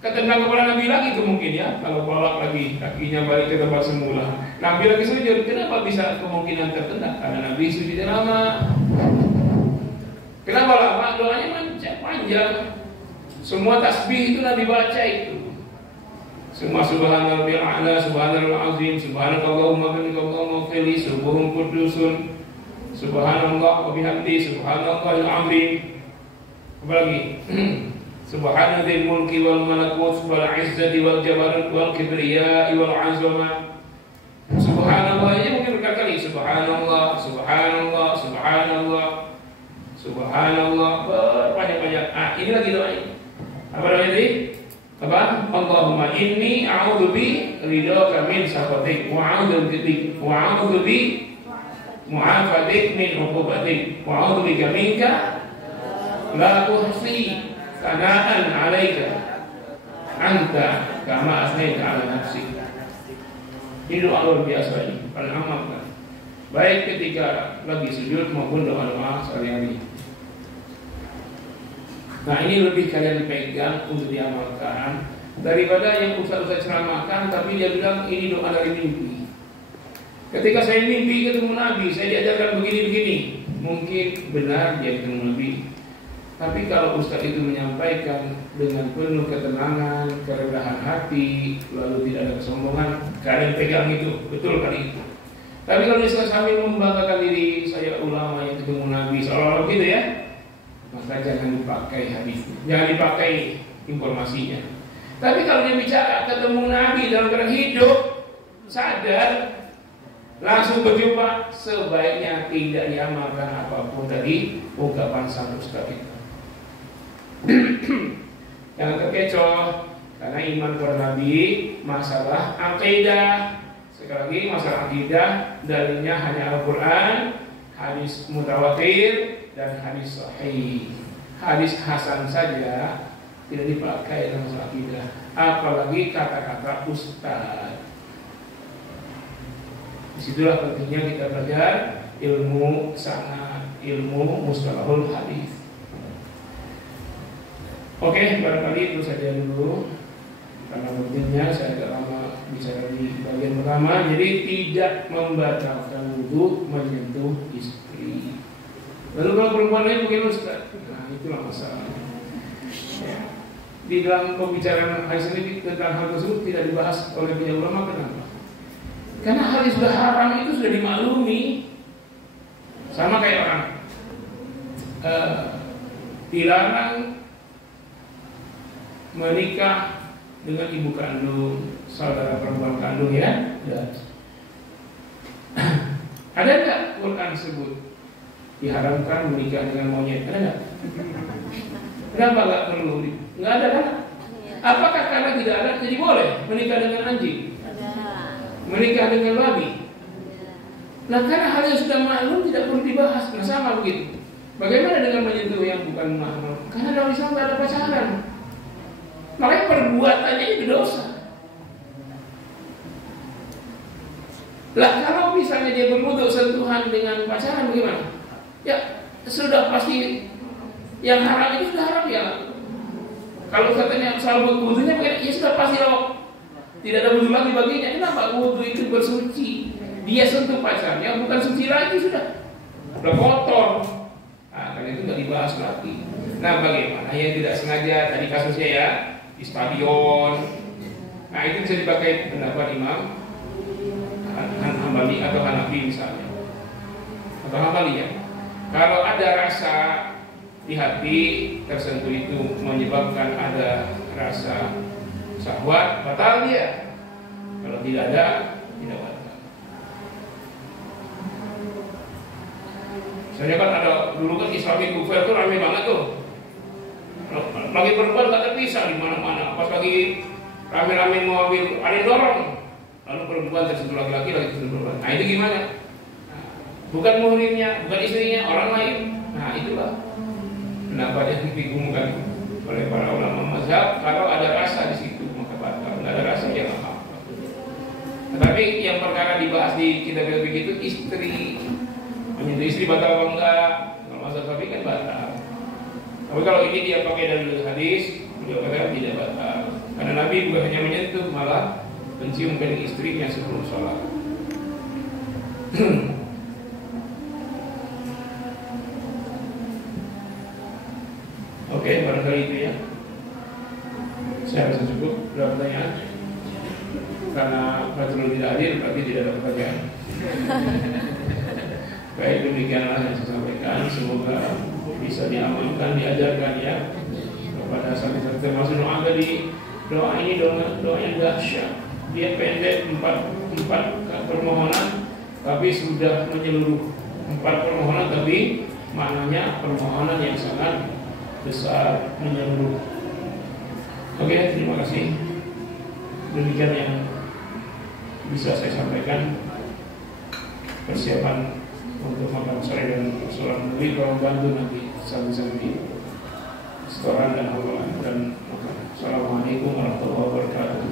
ketendang kepala Nabi lagi itu mungkin ya, kalau bolak lagi kakinya balik ke tempat semula. Nabi lagi sujud, kenapa bisa kemungkinan tertendang? Karena Nabi sujudnya lama. Kenapa lama? Doanya panjang. Semua tasbih itu Nabi baca itu. Semua subhanallahil a'la, subhanallahil azim, subhanallahumma bihamdika qili, subuhun qudusun, subhanallah wa bihamdi, subhanallahil azim. Apa lagi? Subhanadzil mulki wal malakut wal izzati wal jabarut wal kibriya wal azama. Subhanallah ini mungkin berkali-kali. Subhanallah, subhanallah, subhanallah, subhanallah. Berbanyak-banyak. Ini lagi doanya. Apa doanya tadi? Apa? Allahumma inni a'udzu bi ridhaka min sakhatik wa a'udzu bi mu'afatik min 'uqubatik wa a'udzu bika minka la uhsi sana'an 'alaika anta kama asnaita 'ala nafsi. Ini doa luar biasa ini, paling aman kan. Baik ketika lagi sujud maupun doa-doa sehari-hari. Nah, ini lebih kalian pegang untuk diamalkan daripada yang ustaz-ustaz ceramahkan tapi dia bilang ini doa dari mimpi. Ketika saya mimpi ketemu Nabi, saya diajarkan begini-begini. Mungkin benar dia ketemu Nabi. Tapi kalau ustaz itu menyampaikan dengan penuh ketenangan, kerendahan hati, lalu tidak ada kesombongan, kalian pegang itu, betul kali itu. Tapi kalau dia sambil membanggakan diri, saya ulama yang ketemu Nabi, seolah-olah gitu ya, maka jangan dipakai hadisnya, jangan dipakai informasinya. Tapi kalau dia bicara ketemu Nabi dalam keadaan hidup, sadar, langsung berjumpa, sebaiknya tidak diamalkan apapun dari ungkapan sang ustaz itu. Jangan terkecoh, karena iman kepada Nabi masalah akidah. Sekali lagi masalah akidah, dalilnya hanya Al-Quran, hadis mutawatir dan hadis sahih. Hadis hasan saja tidak dipakai dalam masalah akidah, apalagi kata-kata ustaz. Disitulah pentingnya kita belajar ilmu sanad, ilmu mustalahul hadis. Oke, barangkali itu saja dulu. Karena pentingnya saya agak lama bicara di bagian pertama. Jadi tidak membatalkan wudu menyentuh istri. Lalu kalau perempuan lain mungkin Ustaz, nah itulah masalahnya. Ya. Di dalam pembicaraan hadis ini tentang hal tersebut tidak dibahas oleh banyak ulama. Kenapa? Karena hal yang sudah haram itu sudah dimaklumi. Sama kayak orang dilarang menikah dengan ibu kandung, saudara perempuan kandung ya. Ada nggak Quran sebut diharamkan menikah dengan monyet? Ada nggak? Kenapa nggak perlu? Nggak ada kan? Apakah karena tidak ada jadi boleh menikah dengan anjing? Menikah dengan babi? Nah, karena hal yang sudah maklum tidak perlu dibahas. Nah, sama begitu. Bagaimana dengan menyentuh yang bukan mahram? Karena dalam Islam tidak ada pacaran. Makanya perbuatannya itu dosa. Lah kalau misalnya dia berwudu sentuhan dengan pacaran bagaimana? Ya sudah pasti yang haram itu sudah haram ya. Kalau katanya soal wudunya ya sudah pasti loh. Tidak ada wudu lagi baginya. Kenapa wudu itu bersuci? Dia sentuh pacarnya bukan suci lagi sudah kotor. Nah, kan itu nggak dibahas lagi. Nah, bagaimana yang tidak sengaja tadi kasusnya ya di stadion. Nah, itu bisa dipakai pendapat Imam Hambali atau Hanafi misalnya. Atau Hambali ya. Kalau ada rasa di hati tersentuh itu menyebabkan ada rasa syahwat, batal dia. Kalau tidak ada, tidak batal. Misalnya kan ada dulu kan Islamic buffet itu ramai banget tuh. Lagi perempuan nggak terpisah di mana-mana. Pas lagi rame-rame mau ambil, ada yang dorong. Lalu perempuan tersentuh laki-laki, lagi tersentuh perempuan. Nah itu gimana? Bukan muhrimnya, bukan istrinya, orang lain. Nah itulah pendapat yang dibingungkan oleh para ulama mazhab. Kalau ada rasa di situ maka batal, nggak ada rasa ya nggak apa-apa. Tetapi yang perkara dibahas di kitab fikih itu istri, menyentuh istri batal apa enggak? Kalau mazhab Syafi'i kan batal. Tapi kalau ini dia pakai dalil hadis, beliau katakan tidak batal. Karena Nabi bukan hanya menyentuh, malah mencium kening istrinya sebelum sholat. Oke, barangkali itu ya. Saya rasa cukup. Ada pertanyaan? Karena Fatul tidak hadir, berarti tidak ada pertanyaan. Baik, demikianlah yang saya sampaikan. Semoga bisa diamalkan, diajarkan ya kepada santri-santri. Termasuk doa tadi. Doa ini doa yang dahsyat. Dia pendek 4 permohonan, tapi sudah menyeluruh 4 permohonan, tapi maknanya permohonan yang sangat besar, menyeluruh. Oke, terima kasih. Demikian yang bisa saya sampaikan. Persiapan untuk makan sore dan sholat maghrib, tolong bantu nanti santri-santri setoran dan hafalan dan makan. Assalamualaikum warahmatullahi wabarakatuh.